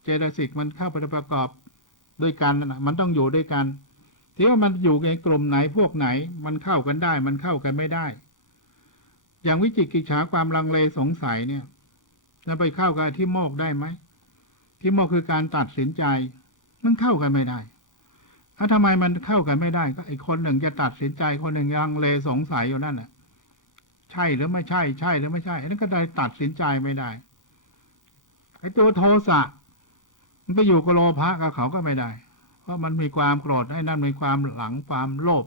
เจตสิกมันเข้าไปประกอบด้วยกันนะมันต้องอยู่ด้วยกันที่ว่ามันอยู่ในกลุ่มไหนพวกไหนมันเข้ากันได้มันเข้ากันไม่ได้อย่างวิจิกิจฉาความลังเลสงสัยเนี่ยจะไปเข้ากับที่โมกได้ไหมที่โมกคือการตัดสินใจมันเข้ากันไม่ได้ทำไมมันเข้ากันไม่ได้ก็ไอ้คนหนึ่งจะตัดสินใจคนหนึ่งลังเลสงสัยอยู่นั่นแหละใช่หรือไม่ใช่ใช่หรือไม่ใช่นั่นก็ได้ตัดสินใจไม่ได้ไอ้ตัวโทสะมันไปอยู่กับโลภะกับเขาก็ไม่ได้เพราะมันมีความโกรธไอ้นั่นมีความหลังความโลภ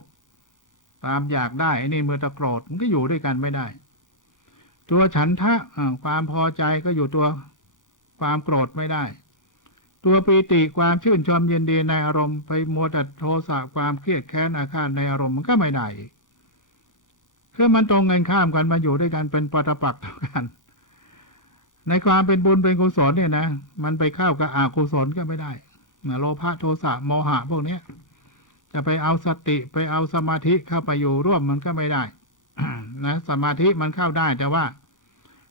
ความอยากได้ไอ้นี่มือตะโกรธมันก็อยู่ด้วยกันไม่ได้ตัวฉันทะความพอใจก็อยู่ตัวความโกรธไม่ได้ตัวปีติความชื่นชมยินดีในอารมณ์ไปมัวแต่โทสะความเครียดแค้นอาฆาตในอารมณ์มันก็ไม่ได้คือมันตรงกันข้ามกันมาอยู่ด้วยกันเป็นปฏิปักษ์ต่อกันในความเป็นบุญเป็นกุศลเนี่ยนะมันไปเข้ากับอกุศลก็ไม่ได้โลภะโทสะโมหะพวกนี้จะไปเอาสติไปเอาสมาธิเข้าไปอยู่ร่วมมันก็ไม่ได้ นะสมาธิมันเข้าได้แต่ว่า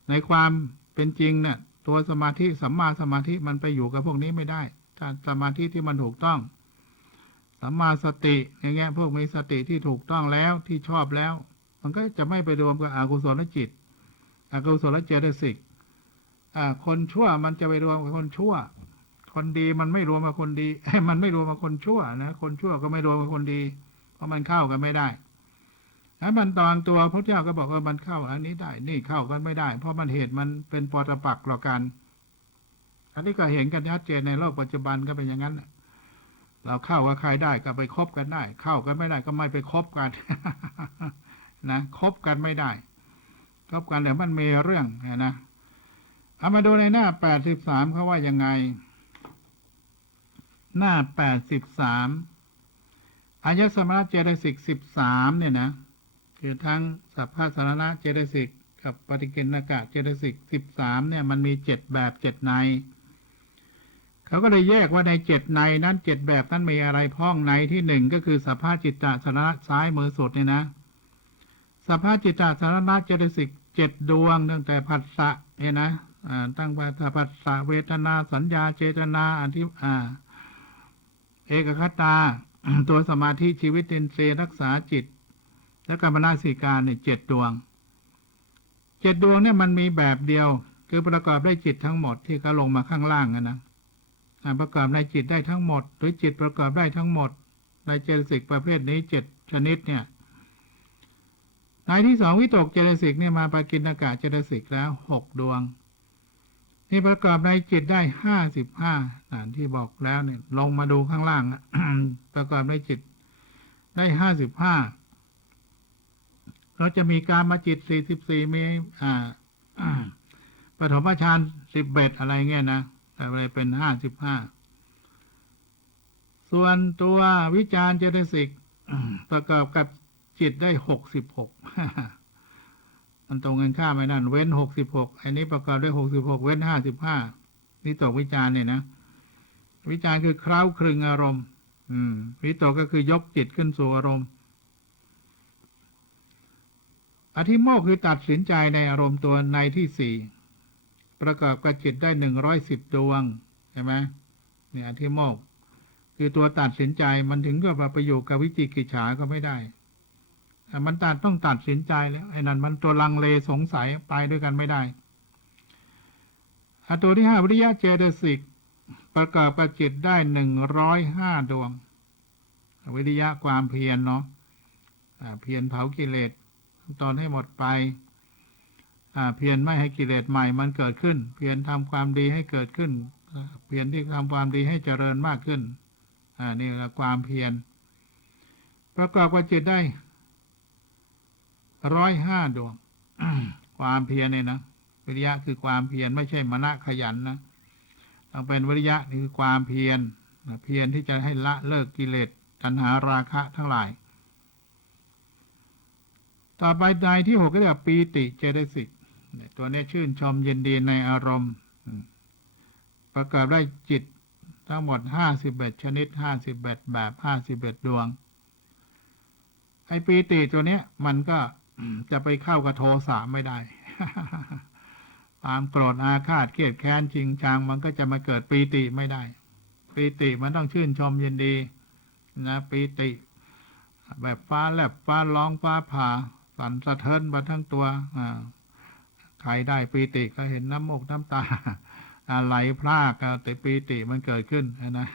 ในความเป็นจริงเนี่ยตัวสมาธิสัมมาสมาธิมันไปอยู่กับพวกนี้ไม่ได้ถ้าสมาธิที่มันถูกต้องสัมมาสติอย่างเงี้ยพวกมีสติที่ถูกต้องแล้วที่ชอบแล้วมันก็จะไม่ไปรวมกับอกุศลจิตอกุศลเจตสิกคนชั่วมันจะไปรวมกับคนชั่วคนดีมันไม่รวมกับคนดี มันไม่รวมกับคนชั่วนะคนชั่วก็ไม่รวมกับคนดีเพราะมันเข้ากันไม่ได้แล้วมันตอนตัวพระเจ้าก็บอกว่ามันเข้าอันนี้ได้นี่เข้ากันไม่ได้เพราะมันเหตุมันเป็นปฏิปักษ์ต่อกันอันนี้ก็เห็นกันชัดเจนในโลกปัจจุบันก็เป็นอย่างนั้นเราเข้ากับใครได้ก็ไปคบกันได้เข้ากันไม่ได้ก็ไม่ไปคบกัน นะคบกันไม่ได้คบกันเดี๋ยวมันมีเรื่องนะเอามาดูในหน้า83เขาว่ายังไงหน้า83อายสมณเจตสิก13เนี่ยนะคือทั้งสัพพะสารณะเจตสิกกับปฏิกิณกะเจตสิก13เนี่ยมันมี7แบบ7ในเขาก็เลยแยกว่าใน7ในนั้น7แบบนั้นมีอะไรพ้องในที่1ก็คือสัพพะจิตตสารณะซ้ายมือสุดเนี่ยนะสัพพะจิตตสารณะเจตสิก7ดวงตั้งแต่ผัสสะเนี่ยนะตั้งแต่ผัสสะเวทนาสัญญาเจตนาเอกคตา ตัวสมาธิชีวิตอินทรีย์รักษาจิตและกรรมนาสิการเนี่ย7ดวง7ดวงเนี่ยมันมีแบบเดียวคือประกอบด้วยจิตทั้งหมดที่เขาลงมาข้างล่างนะประกอบในจิตได้ทั้งหมดหรือจิตประกอบได้ทั้งหมดในเจตสิกประเภทนี้7ชนิดเนี่ยในที่2วิตกเจตสิกเนี่ยมาปกิณกะเจตสิกแล้ว6ดวงนี่ประกอบในจิตได้55ที่บอกแล้วเนี่ยลงมาดูข้างล่าง ประกอบในจิตได้55เราจะมีการมาจิต44มีปฐมฌาน11อะไรเงี้ยนะแต่อะไรเป็น55ส่วนตัววิจารเจตสิกประกอบกับจิตได้66มันตรงกันข้ามไปนั่นเว้น66อันนี้ประกอบด้วย66เว้น55นี่ตกวิจารเนี่ยนะวิจารคือเคล้าคลึงอารมณ์วิตกก็คือยกจิตขึ้นสู่อารมณ์อธิโมกข์คือตัดสินใจในอารมณ์ตัวในที่4ประกอบกับจิตได้110ดวงใช่ไหมเนี่ยอธิโมกข์คือตัวตัดสินใจมันถึงก็ไปอยู่กับวิจิกิจฉาก็ไม่ได้มันต้องตัดสินใจแล้วไอ้นั่นมันตัวลังเลสงสัยไปด้วยกันไม่ได้ตัวที่5วิริยะเจตสิกประกอบกับจิตได้105ดวงวิริยะความเพียรเนาะเพียรเผากิเลสตอนให้หมดไป เพียรไม่ให้กิเลสใหม่มันเกิดขึ้น เพียรทำความดีให้เกิดขึ้น เพียรที่ทำความดีให้เจริญมากขึ้นนี่แหละความเพียรประกอบกับจิตได้105 ดวง ความเพียรเนี่ยนะวิริยะคือความเพียรไม่ใช่มณะขยันนะต้องเป็นวิริยะนี่คือความเพียรเพียรที่จะให้ละเลิกกิเลสตัณหาราคะทั้งหลายต่อไปใจที่ 6ก็เรียกว่าปีติเจตสิกตัวนี้ชื่นชมยินดีในอารมณ์ประกอบได้จิตทั้งหมด51 ชนิด51 แบบ51 ดวงไอ้ปีติตัวเนี้ยมันก็จะไปเข้ากับโทสะไม่ได้ ตามโกรธอาฆาตเกลียดแค้นจริงจังมันก็จะมาเกิดปีติไม่ได้ปีติมันต้องชื่นชมยินดีนะปีติแบบฟ้าแลบฟ้าร้องฟ้าผ่าสั่นสะเทือนมาทั้งตัวใครได้ปีติก็เห็นน้ำมูกน้ำตาไหลพรากแต่ปีติมันเกิดขึ้นนะ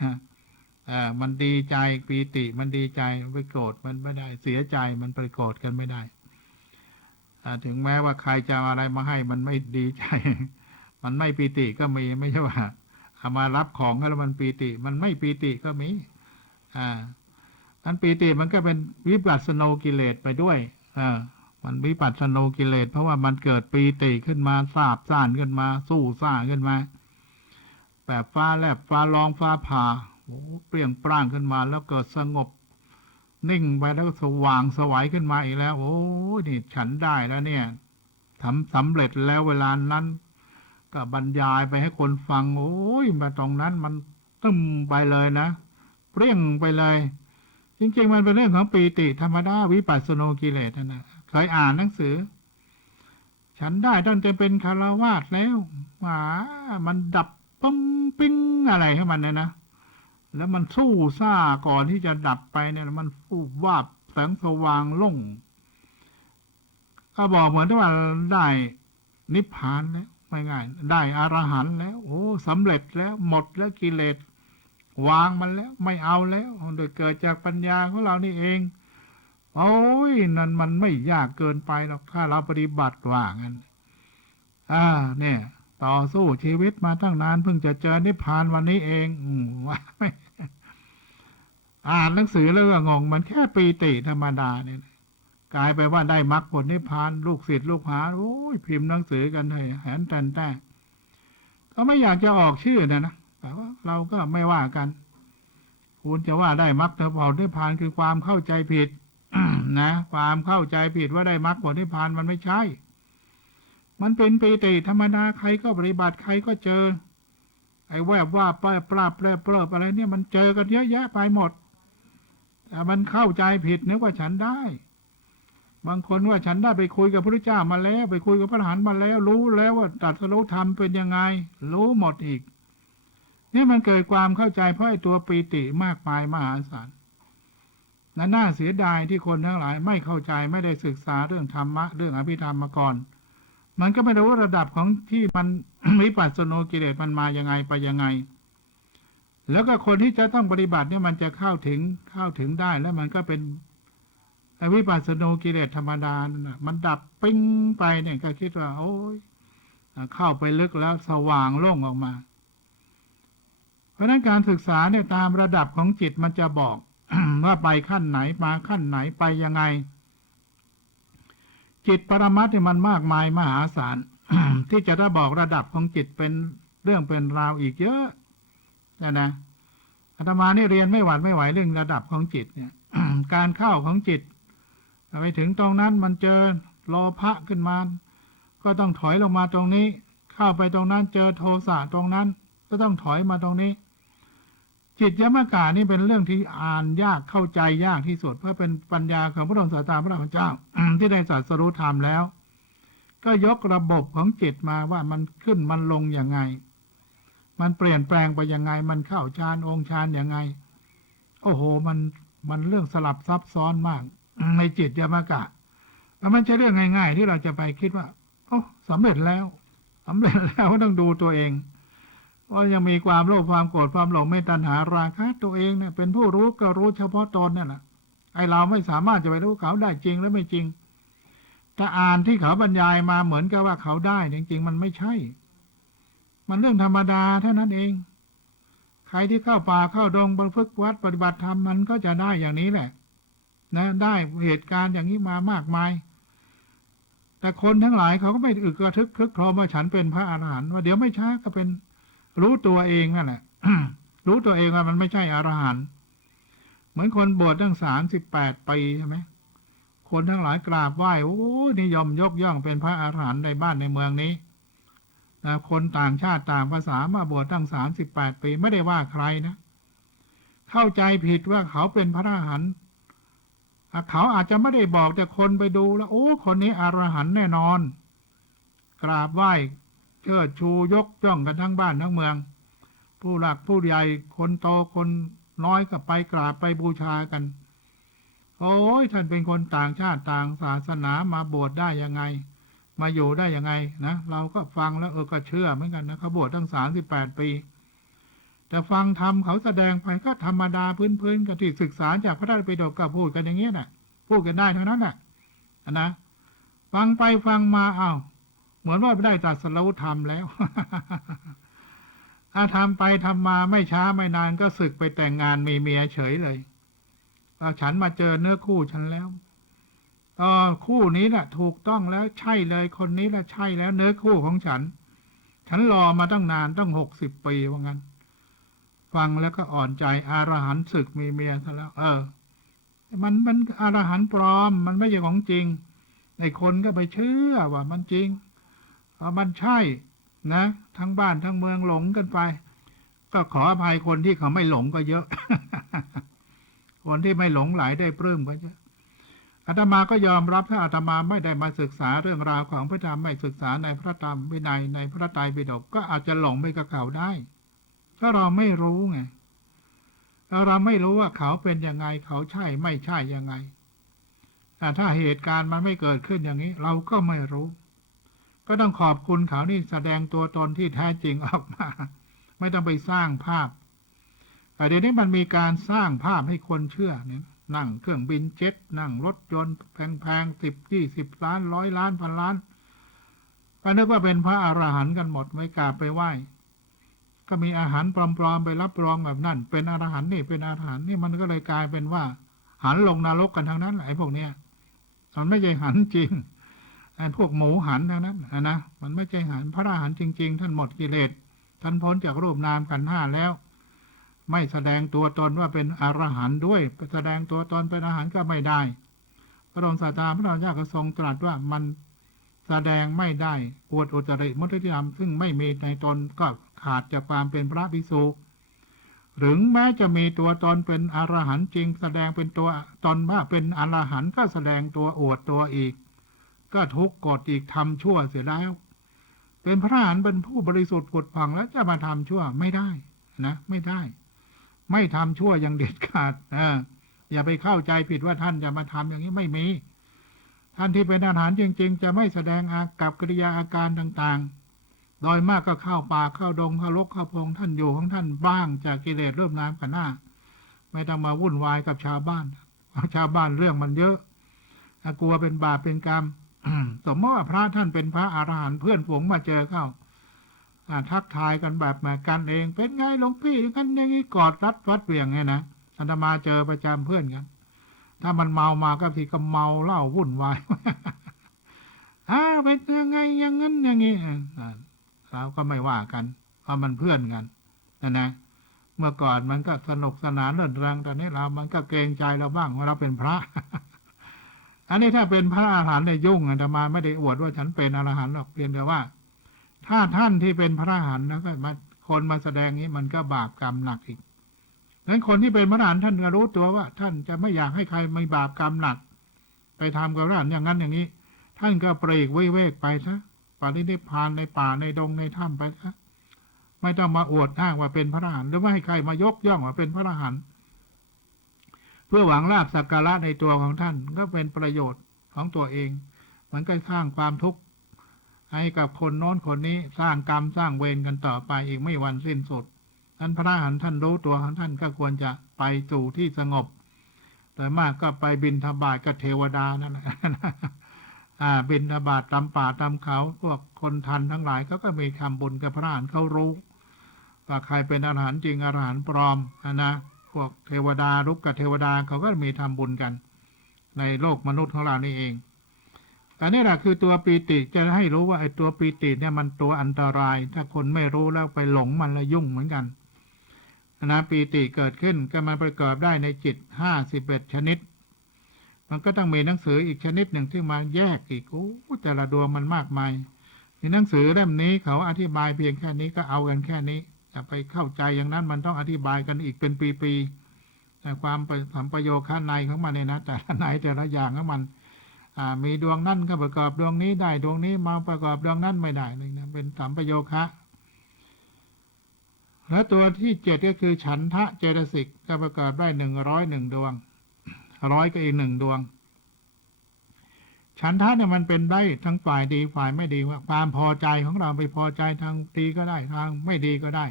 มันดีใจปีติมันดีใจไปโกรธมันไม่ได้เสียใจมันไปโกรธกันไม่ได้ถึงแม้ว่าใครจะอะไรมาให้มันไม่ดีใจ มันไม่ปีติก็มีไม่ใช่ว่าเอามารับของแล้วมันปีติมันไม่ปีติก็มีนั้นปีติมันก็เป็นวิปัสสนูกิเลสไปด้วยมันวิปัสสนูกิเลสเพราะว่ามันเกิดปีติขึ้นมาซาบซ่านขึ้นมาสู้ซ่าขึ้นมาแบบฟ้าแลบฟ้าร้องฟ้าผ่าเปรี้ยงปร้างขึ้นมาแล้วเกิดสงบนิ่งไปแล้วสว่างสวัยขึ้นมาอีกแล้วโอ้นี่ฉันได้แล้วเนี่ยทำสำเร็จแล้วเวลานั้นก็บรรยายไปให้คนฟังโอ้ยมาตรงนั้นมันตึ้มไปเลยนะเปรี้ยงไปเลยจริงๆมันเป็นเรื่องของปีติธรรมดาวิปัสสนูกิเลสนะเคยอ่านหนังสือฉันได้ตั้งแต่เป็นคฤหัสถ์แล้วมันดับปุ้งปิ้งอะไรให้มันเนี่ยนะแล้วมันสู้ซ่าก่อนที่จะดับไปเนี่ยมันฟูบวาบแสงสว่างล่งก็บอกเหมือนว่าได้นิพพานแล้วไม่ง่ายได้อรหันต์แล้วโอ้สำเร็จแล้วหมดแล้วกิเลสวางมันแล้วไม่เอาแล้วโดยเกิดจากปัญญาของเรานี่เองโอ้ยนั่นมันไม่ยากเกินไปหรอกถ้าเราปฏิบัติว่างั้นเนี่ยต่อสู้ชีวิตมาตั้งนานเพิ่งจะเจอนิพพานวันนี้เองว่าไม่อ่านหนังสือแล้วก็งงมันแค่ปีติธรรมดาเนี่ยกลายไปว่าได้มรรคผลนิพพานลูกศิษย์ลูกหาโอ้ยพิมพ์หนังสือกันให้แหนแต่ก็ไม่อยากจะออกชื่อนะแต่ว่าเราก็ไม่ว่ากันคุณจะว่าได้มรรคผลนิพพานคือความเข้าใจผิด นะความเข้าใจผิดว่าได้มรรคผลนิพพานมันไม่ใช่มันเป็นปีติธรรมดาใครก็ปฏิบัติใครก็เจอไอ้แวบว่าปราบเปรบอะไรเนี่ยมันเจอกันเยอะแยะไปหมดแต่มันเข้าใจผิดนึกว่าฉันได้บางคนว่าฉันได้ไปคุยกับพระพุทธเจ้ามาแล้วไปคุยกับพระอรหันต์มาแล้วรู้แล้วว่าตรัสรู้ธรรมเป็นยังไงรู้หมดอีกนี่มันเกิดความเข้าใจเพราะไอ้ตัวปีติมากมายมหาศาลน่าเสียดายที่คนทั้งหลายไม่เข้าใจไม่ได้ศึกษาเรื่องธรรมะเรื่องอภิธรรมมาก่อนมันก็ไม่รู้ระดับของที่มัน วิปัสสนูกิเลสมันมายังไงไปยังไงแล้วก็คนที่จะต้องปฏิบัติเนี่ยมันจะเข้าถึงได้แล้วมันก็เป็นวิปัสสนูกิเลสธรรมดานั่นนะมันดับปิ้งไปเนี่ยก็คิดว่าโอ้ยเข้าไปลึกแล้วสว่างโล่งออกมาเพราะนั้นการศึกษาเนี่ยตามระดับของจิตมันจะบอก ว่าไปขั้นไหนมาขั้นไหนไปยังไงจิตปรมัตถ์เนี่ยมันมากมายมหาศาล ที่จะได้บอกระดับของจิตเป็นเรื่องเป็นราวอีกเยอะนะอาตมานี่เรียนไม่หวัดไม่ไหวเรื่องระดับของจิตเนี่ย การเข้าของจิตไปถึงตรงนั้นมันเจอโลภะขึ้นมาก็ต้องถอยลงมาตรงนี้เข้าไปตรงนั้นเจอโทสะตรงนั้นก็ต้องถอยมาตรงนี้จิตยมกะนี่เป็นเรื่องที่อ่านยากเข้าใจยากที่สุดเพราะเป็นปัญญาของพระองค์ศาสดาพระพุทธเจ้า ที่ได้ตรัสรู้ธรรมแล้วก็ยกระบบของจิตมาว่ามันขึ้นมันลงอย่างไงมันเปลี่ยนแปลงไปยังไงมันเข้าฌานองค์ฌานอย่างไงโอ้โหมันเรื่องสลับซับซ้อนมาก ในจิตยมกะแล้วมันใช่เรื่องง่ายๆที่เราจะไปคิดว่าโอ้สำเร็จแล้วก็ต้องดูตัวเองว่ายังมีความโลภความโกรธความหลงไม่ตัณหาราคะตัวเองเนี่ยเป็นผู้รู้ก็รู้เฉพาะตนเนี่ยแหละไอเราไม่สามารถจะไปรู้เขาได้จริงและไม่จริง ถ้าอ่านที่เขาบรรยายมาเหมือนกับว่าเขาได้จริงๆมันไม่ใช่ มันเรื่องธรรมดาเท่านั้นเองใครที่เข้าป่าเข้าดงประพฤติวัดปฏิบัติธรรมมันก็จะได้อย่างนี้แหละนะได้เหตุการณ์อย่างนี้มามากมายแต่คนทั้งหลายเขาก็ไม่อึกกระทึกครึกโครมว่าฉันเป็นพระอรหันต์ว่าเดี๋ยวไม่ช้าก็เป็นรู้ตัวเองนั่นแหละ รู้ตัวเองว่ามันไม่ใช่อรหันต์เหมือนคนบวชตั้ง38 ปีใช่ไหมคนทั้งหลายกราบไหว้โอ้นิยมยกย่องเป็นพระอรหันต์ในบ้านในเมืองนี้นะคนต่างชาติต่างภาษามาบวชตั้ง38 ปีไม่ได้ว่าใครนะเข้าใจผิดว่าเขาเป็นพระอรหันต์เขาอาจจะไม่ได้บอกแต่คนไปดูแล้วโอ้คนนี้อรหันต์แน่นอนกราบไหว้เชิดชูยกย่องกันทั้งบ้านทั้งเมืองผู้หลักผู้ใหญ่คนโตคนน้อยก็ไปกราบไปบูชากันโอ้ยท่านเป็นคนต่างชาติต่างศาสนามาบวชได้ยังไงมาอยู่ได้ยังไงนะเราก็ฟังแล้วก็เชื่อเหมือนกันนะเขาบวชตั้ง38 ปีแต่ฟังธรรมเขาแสดงไปก็ธรรมดาพื้นๆกันที่ศึกษาจากพระไตรปิฎกก็พูดกันอย่างนี้น่ะพูดกันได้เท่านั้นแหละนะฟังไปฟังมาอ้าวเหมือนว่าได้ตรัสรู้ธรรมแล้ว ถ้าทำไปทำมาไม่ช้าไม่นานก็สึกไปแต่งงานมีเมียเฉยเลยฉันมาเจอเนื้อคู่ฉันแล้วคู่นี้แหละถูกต้องแล้วใช่เลยคนนี้แหละใช่แล้วเนื้อคู่ของฉันรอมาตั้งนานตั้ง60 ปีว่างั้นฟังแล้วก็อ่อนใจอรหันต์ศึกมีเมียซะแล้วมันอรหันต์ปลอมมันไม่ใช่ของจริงไอ้คนก็ไปเชื่อว่ามันจริงมันใช่นะทั้งบ้านทั้งเมืองหลงกันไปก็ขออภัยคนที่เขาไม่หลงก็เยอะ คนที่ไม่หลงไหลได้ปลื้มก็เยอะอาตมาก็ยอมรับถ้าอาตมาไม่ได้มาศึกษาเรื่องราวของพระธรรมไม่ศึกษาในพระธรรมวินัยในพระไตรปิฎกก็อาจจะหลงไปกับเขาได้ถ้าเราไม่รู้ไงเราไม่รู้ว่าเขาเป็นยังไงเขาใช่ไม่ใช่ยังไงแต่ถ้าเหตุการณ์มันไม่เกิดขึ้นอย่างนี้เราก็ไม่รู้ก็ต้องขอบคุณเขานี่แสดงตัวตนที่แท้จริงออกมาไม่ต้องไปสร้างภาพแต่เดี๋ยวนี้มันมีการสร้างภาพให้คนเชื่อเนี่ยนั่งเครื่องบินเจ็ตนั่งรถยนต์แพงๆ10-20 ล้าน100 ล้าน1,000 ล้านก็นึกว่าเป็นพระอรหันต์กันหมดไม่กราบไปไหว้ก็มีอาหารปลอมๆไปรับรองแบบนั้นเป็นอรหันต์นี่เป็นอรหันต์นี่มันก็เลยกลายเป็นว่าหันลงนรกกันทั้งนั้นไอ้พวกเนี้ยมันไม่ใช่หันจริงไอ้พวกหมูหันทั้งนั้นนะมันไม่ใช่หันพระอรหันต์จริงๆท่านหมดกิเลสท่านพ้นจากรูปนามขันธ์ห้าแล้วไม่แสดงตัวตนว่าเป็นอรหันต์ด้วยแสดงตัวตนเป็นอรหันต์ก็ไม่ได้พระองค์ศาสดาพระราชาก็ทรงตรัสว่ามันแสดงไม่ได้อวดอุตริมุทิธรรมซึ่งไม่มีในตนก็ขาดจากความเป็นพระภิกษุหรือแม้จะมีตัวตนเป็นอรหันต์จริงแสดงเป็นตัวตนว่าเป็นอรหันต์ก็แสดงตัวอวดตัวอีกก็ทุกข์กดอีกทำชั่วเสียแล้วเป็นพระอรหันต์เป็นผู้บริสุทธิ์ผุดผ่องแล้วจะมาทำชั่วไม่ได้นะไม่ได้ไม่ทำชั่วอย่างเด็ดขาดอย่าไปเข้าใจผิดว่าท่านจะมาทำอย่างนี้ไม่มีท่านที่เป็นอรหันต์จริงๆจะไม่แสดงกับกิริยาอาการต่างๆโดยมากก็เข้าป่าเข้าดงเข้ารกเข้าพงท่านอยู่ของท่านบ้างจากกิเลสรูปนามขันธ์ห้าไม่ต้องมาวุ่นวายกับชาวบ้านชาวบ้านเรื่องมันเยอะกลัวเป็นบาปเป็นกรรม สมมติว่าพระท่านเป็นพระอรหันต์เพื่อนฝูงมาเจอเข้าทักทายกันแบบมากันเองเป็นไงหลวงพี่กันอย่างนี้กอดรัดฟัดเหวี่ยงไงนะอาตมาเจอประจำเพื่อนกันถ้ามันเมามาก็ทีก็เมาเหล้าวุ่นวาย เป็นยังไงอย่างนั้นอย่างนี้เราก็ไม่ว่ากันเพราะมันเพื่อนกันนะเมื่อก่อนมันก็สนุกสนานเรื่นเริงตอนนี้มันก็เกรงใจเราบ้างว่าเราเป็นพระ อันนี้ถ้าเป็นพระอรหันต์เนี่ยยุ่งอาตมาไม่ได้อวดว่าฉันเป็นอรหันต์หรอกเพียงแต่ว่าถ้าท่านที่เป็นพระอรหันต์แล้วก็มาคนมาแสดงนี้มันก็บาปกรรมหนักอีกนั้นคนที่เป็นพระอรหันต์ท่านก็รู้ตัวว่าท่านจะไม่อยากให้ใครมีบาปกรรมหนักไปทำกับพระอรหันต์อย่างนั้นอย่างนี้ท่านก็ปลีกวิเวกไปซะปฏินิพพานในป่าในดงในถ้ำไปซะไม่ต้องมาอวดอ้างว่าเป็นพระอรหันต์หรือว่าให้ใครมายกย่องว่าเป็นพระอรหันต์เพื่อหวังลาภสักการะในตัวของท่านก็เป็นประโยชน์ของตัวเองมันก็สร้างความทุกข์ให้กับคนโน้นคนนี้สร้างกรรมสร้างเวรกันต่อไปอีกไม่วันสิ้นสุดนั้นพระอรหันต์ท่านรู้ตัวของท่านก็ควรจะไปสู่ที่สงบแต่มากก็ไปบิณฑบาตกับเทวดานั่นแหละ บิณฑบาตตามป่าตามเขาพวกคนทันทั้งหลายเขาก็มีทำบุญกับพระอรหันต์เขารู้ว่าใครเป็นอรหันต์จริงอรหันต์ปลอมนะพวกเทวดารุกกับเทวดาเขาก็มีทำบุญกันในโลกมนุษย์ของเรานี่เองแต่นี่แหละคือตัวปีติจะให้รู้ว่าไอ้ตัวปีติเนี่ยมันตัวอันตรายถ้าคนไม่รู้แล้วไปหลงมันละยุ่งเหมือนกันนะปีติเกิดขึ้นก็มันประกอบได้ในจิต51ชนิดมันก็ต้องมีหนังสืออีกชนิดหนึ่งที่มาแยกอีกแต่ละดวงมันมากมายในหนังสือเล่มนี้เขาอธิบายเพียงแค่นี้ก็เอากันแค่นี้จะไปเข้าใจอย่างนั้นมันต้องอธิบายกันอีกเป็นปีๆแต่ความประโยคในของมันเนี่ยนะแต่ละไหนแต่ละอย่างของมันมีดวงนั่นก็ประกอบดวงนี้ได้ดวงนี้มาประกอบดวงนั้นไม่ได้เลยนะเป็นสัมปโยคะแล้วตัวที่7ก็คือฉันทะเจตสิกก็ประกอบได้101ดวง100ก็อีก1ดวงฉันทะเนี่ยมันเป็นได้ทั้งฝ่ายดีฝ่ายไม่ดีว่าความพอใจของเราไปพอใจทางดีก็ได้ทางไม่ดีก็ได้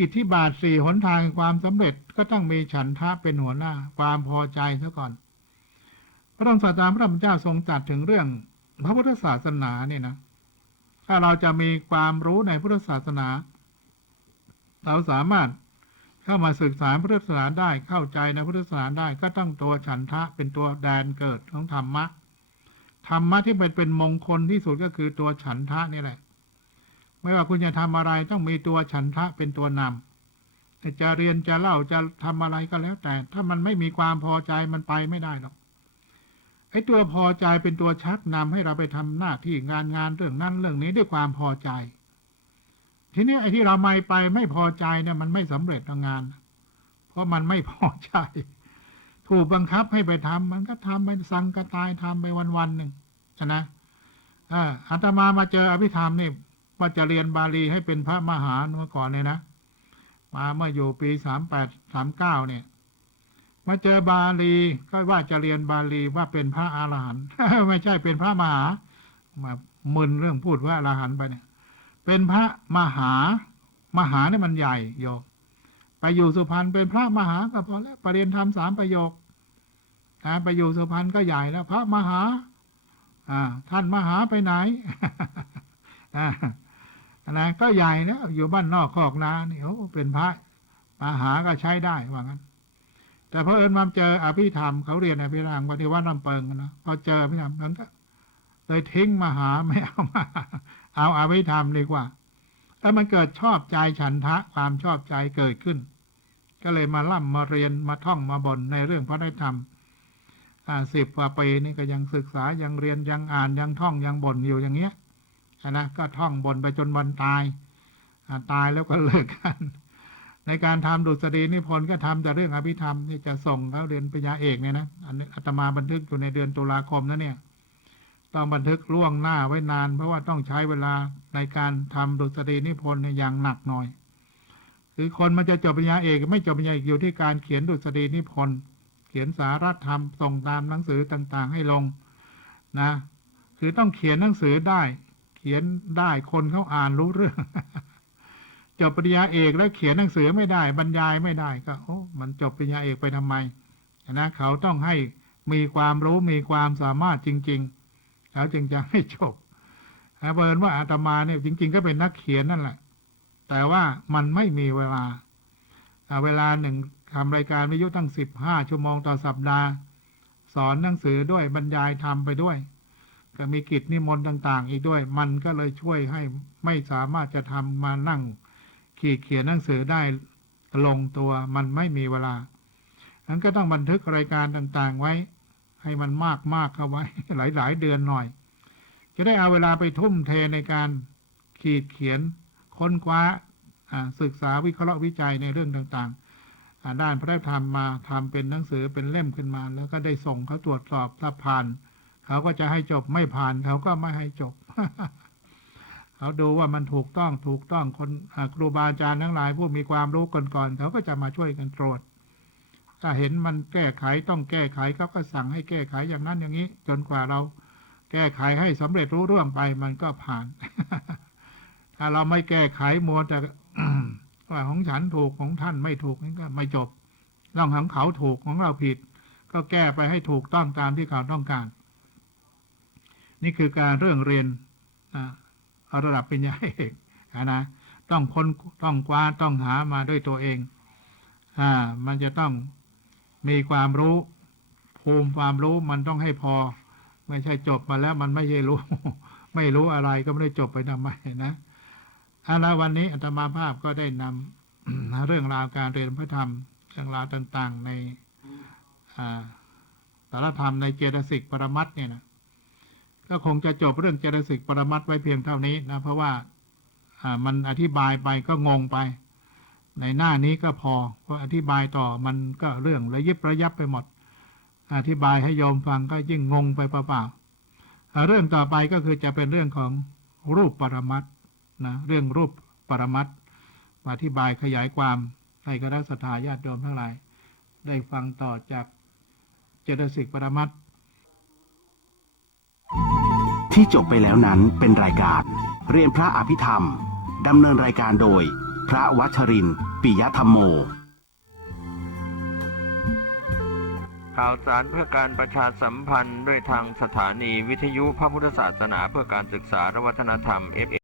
อิทธิบาท4หนทางความสำเร็จก็ต้องมีฉันทะเป็นหัวหน้าความพอใจซะก่อนพระองค์ศาสดาพระพุทธเจ้าทรงตรัสถึงเรื่องพระพุทธศาสนาเนี่ยนะถ้าเราจะมีความรู้ในพุทธศาสนาเราสามารถเข้ามาศึกษาพุทธศาสนาได้เข้าใจในพุทธศาสนาได้ก็ต้องตัวฉันทะเป็นตัวแดนเกิดของธรรมะที่เป็นมงคลที่สุดก็คือตัวฉันทะนี่แหละไม่ว่าคุณจะทำอะไรต้องมีตัวฉันทะเป็นตัวนำจะเรียนจะเล่าจะทำอะไรก็แล้วแต่ถ้ามันไม่มีความพอใจมันไปไม่ได้หรอกไอ้ตัวพอใจเป็นตัวชักนำให้เราไปทำหน้าที่งานเรื่องนั้นเรื่องนี้ด้วยความพอใจทีนี้ไอ้ที่เราไม่พอใจเนี่ยมันไม่สำเร็จงานเพราะมันไม่พอใจถูกบังคับให้ไปทำมันก็ทำไปสังกตายทำไปวันหนึ่งนะอาตมามาเจออภิธรรมนี่ว่าจะเรียนบาลีให้เป็นพระมหาเมื่อก่อนเลยนะมาเมื่ออยู่ปี38-39เนี่ยมาเจอบาลีก็ว่าจะเรียนบาลีว่าเป็นพระอรหันต์ ไม่ใช่เป็นพระมหามามึนเรื่องพูดว่าอรหันต์ไปเนี่ยเป็นพระมหาเนี่ยมันใหญ่โยกไปอยู่สุพรรณเป็นพระมหาก็พอแล้วประเรียนธรรม3ประโยคไปอยู่สุพรรณก็ใหญ่แล้วพระมหาท่านมหาไปไหน นะก็ใหญ่แล้วอยู่บ้านนอกคอกนานี่เป็นพระมหาก็ใช้ได้ว่างั้นแต่พอเอิญมาเจออภิธรรมเขาเรียนอภิธรรมวันที่วัดลำเปิงนะพอเจออภิธรรมนั้นก็เลยทิ้งมหาไม่เอามาเอาอภิธรรมดีกว่าแต่มันเกิดชอบใจฉันทะความชอบใจเกิดขึ้นก็เลยมาล่ำมาเรียนมาท่องมาบ่นในเรื่องพระธรรม10 กว่าปีนี่ก็ยังศึกษายังเรียนยังอ่านยังท่องยังบ่นอยู่อย่างเงี้ยนะก็ท่องบ่นไปจนวันตายแล้วก็เลิกกันในการทำดุษฎีนิพนธ์ก็ทำแต่เรื่องอภิธรรมที่จะส่งเขาเรียนปริญญาเอกเนี่ยนะอันนี้อาตมาบันทึกอยู่ในเดือนตุลาคมนะเนี่ยต้องบันทึกล่วงหน้าไว้นานเพราะว่าต้องใช้เวลาในการทำดุษฎีนิพนธ์อย่างหนักหน่อยคือคนมันจะจบปริญญาเอกไม่จบปริญญาเอกอยู่ที่การเขียนดุษฎีนิพนธ์เขียนสาระธรรมส่งตามหนังสือต่างๆให้ลงนะคือต้องเขียนหนังสือได้เขียนได้คนเขาอ่านรู้เรื่อง จบปริญญาเอกแล้วเขียนหนังสือไม่ได้บรรยายไม่ได้ก็มันจบปริญญาเอกไปทำไมนะเขาต้องให้มีความรู้มีความสามารถจริงๆเขาจึงจะให้จบเผอิญว่าอาตมาเนี่ยจริงๆก็เป็นนักเขียนนั่นแหละแต่ว่ามันไม่มีเวลาหนึ่งทำรายการวิทยุตั้ง15 ชั่วโมงต่อสัปดาห์สอนหนังสือด้วยบรรยายธรรมไปด้วยก็มีกิจนิมนต์ต่างๆอีกด้วยมันก็เลยช่วยให้ไม่สามารถจะทำมานั่งเขียนหนังสือได้ลงตัวมันไม่มีเวลานั้นก็ต้องบันทึกรายการต่างๆไว้ให้มันมากเข้าไว้ หลายๆเดือนหน่อยจะได้เอาเวลาไปทุ่มเทในการเขียนค้นคว้าศึกษาวิเคราะห์วิจัยในเรื่องต่างๆด้านพระธรรมมาทำเป็นหนังสือเป็นเล่มขึ้นมาแล้วก็ได้ส่งเขาตรวจสอบถ้าผ่านเขาก็จะให้จบไม่ผ่านเขาก็ไม่ให้จบ เขาดูว่ามันถูกต้องคนครูบาอาจารย์ทั้งหลายผู้มีความรู้ก่อนๆเขาก็จะมาช่วยกันตรวจถ้าเห็นมันแก้ไขต้องแก้ไขเขาก็สั่งให้แก้ไขอย่างนั้นอย่างนี้จนกว่าเราแก้ไขให้สำเร็จรู้เรื่องไปมันก็ผ่าน ถ้าเราไม่แก้ไขมัวแต่ ว่าของฉันถูกของท่านไม่ถูกนี่ก็ไม่จบต้องของเขาถูกของเราผิดก็แก้ไปให้ถูกต้องตามที่เขาต้องการ นี่คือการเรื่องเรียนระดับปริญญาเอกนะต้องค้นต้องคว้าต้องหามาด้วยตัวเองมันจะต้องมีความรู้ภูมิความรู้มันต้องให้พอไม่ใช่จบมาแล้วมันไม่ใช่รู้ ไม่รู้อะไรก็ไม่ได้จบไปทำไมนะแล้ววันนี้อาตมาภาพก็ได้นำ เรื่องราวการเรียนพระธรรมเรื่องราวต่างๆในสารธรรมในเจตสิกปรมัตถ์เนี่ยนะก็คงจะจบเรื่องเจตสิกปรมัตถ์ไว้เพียงเท่านี้นะเพราะว่ามันอธิบายไปก็งงไปในหน้านี้ก็พอเพราะอธิบายต่อมันก็เรื่องระยิบระยับไปหมดอธิบายให้โยมฟังก็ยิ่งงงไปเปล่าๆเรื่องต่อไปก็คือจะเป็นเรื่องของรูปปรมัตถ์นะเรื่องรูปปรมัตถ์อธิบายขยายความให้คณะสัตยาญาติโยมทั้งหลายได้ฟังต่อจากเจตสิกปรมัตถ์ที่จบไปแล้วนั้นเป็นรายการเรียนพระอภิธรรมดำเนินรายการโดยพระวัชรินทร์ ปิยธรรมโมข่าวสารเพื่อการประชาสัมพันธ์ด้วยทางสถานีวิทยุพระพุทธศาสนาเพื่อการศึกษาและวัฒนธรรม FM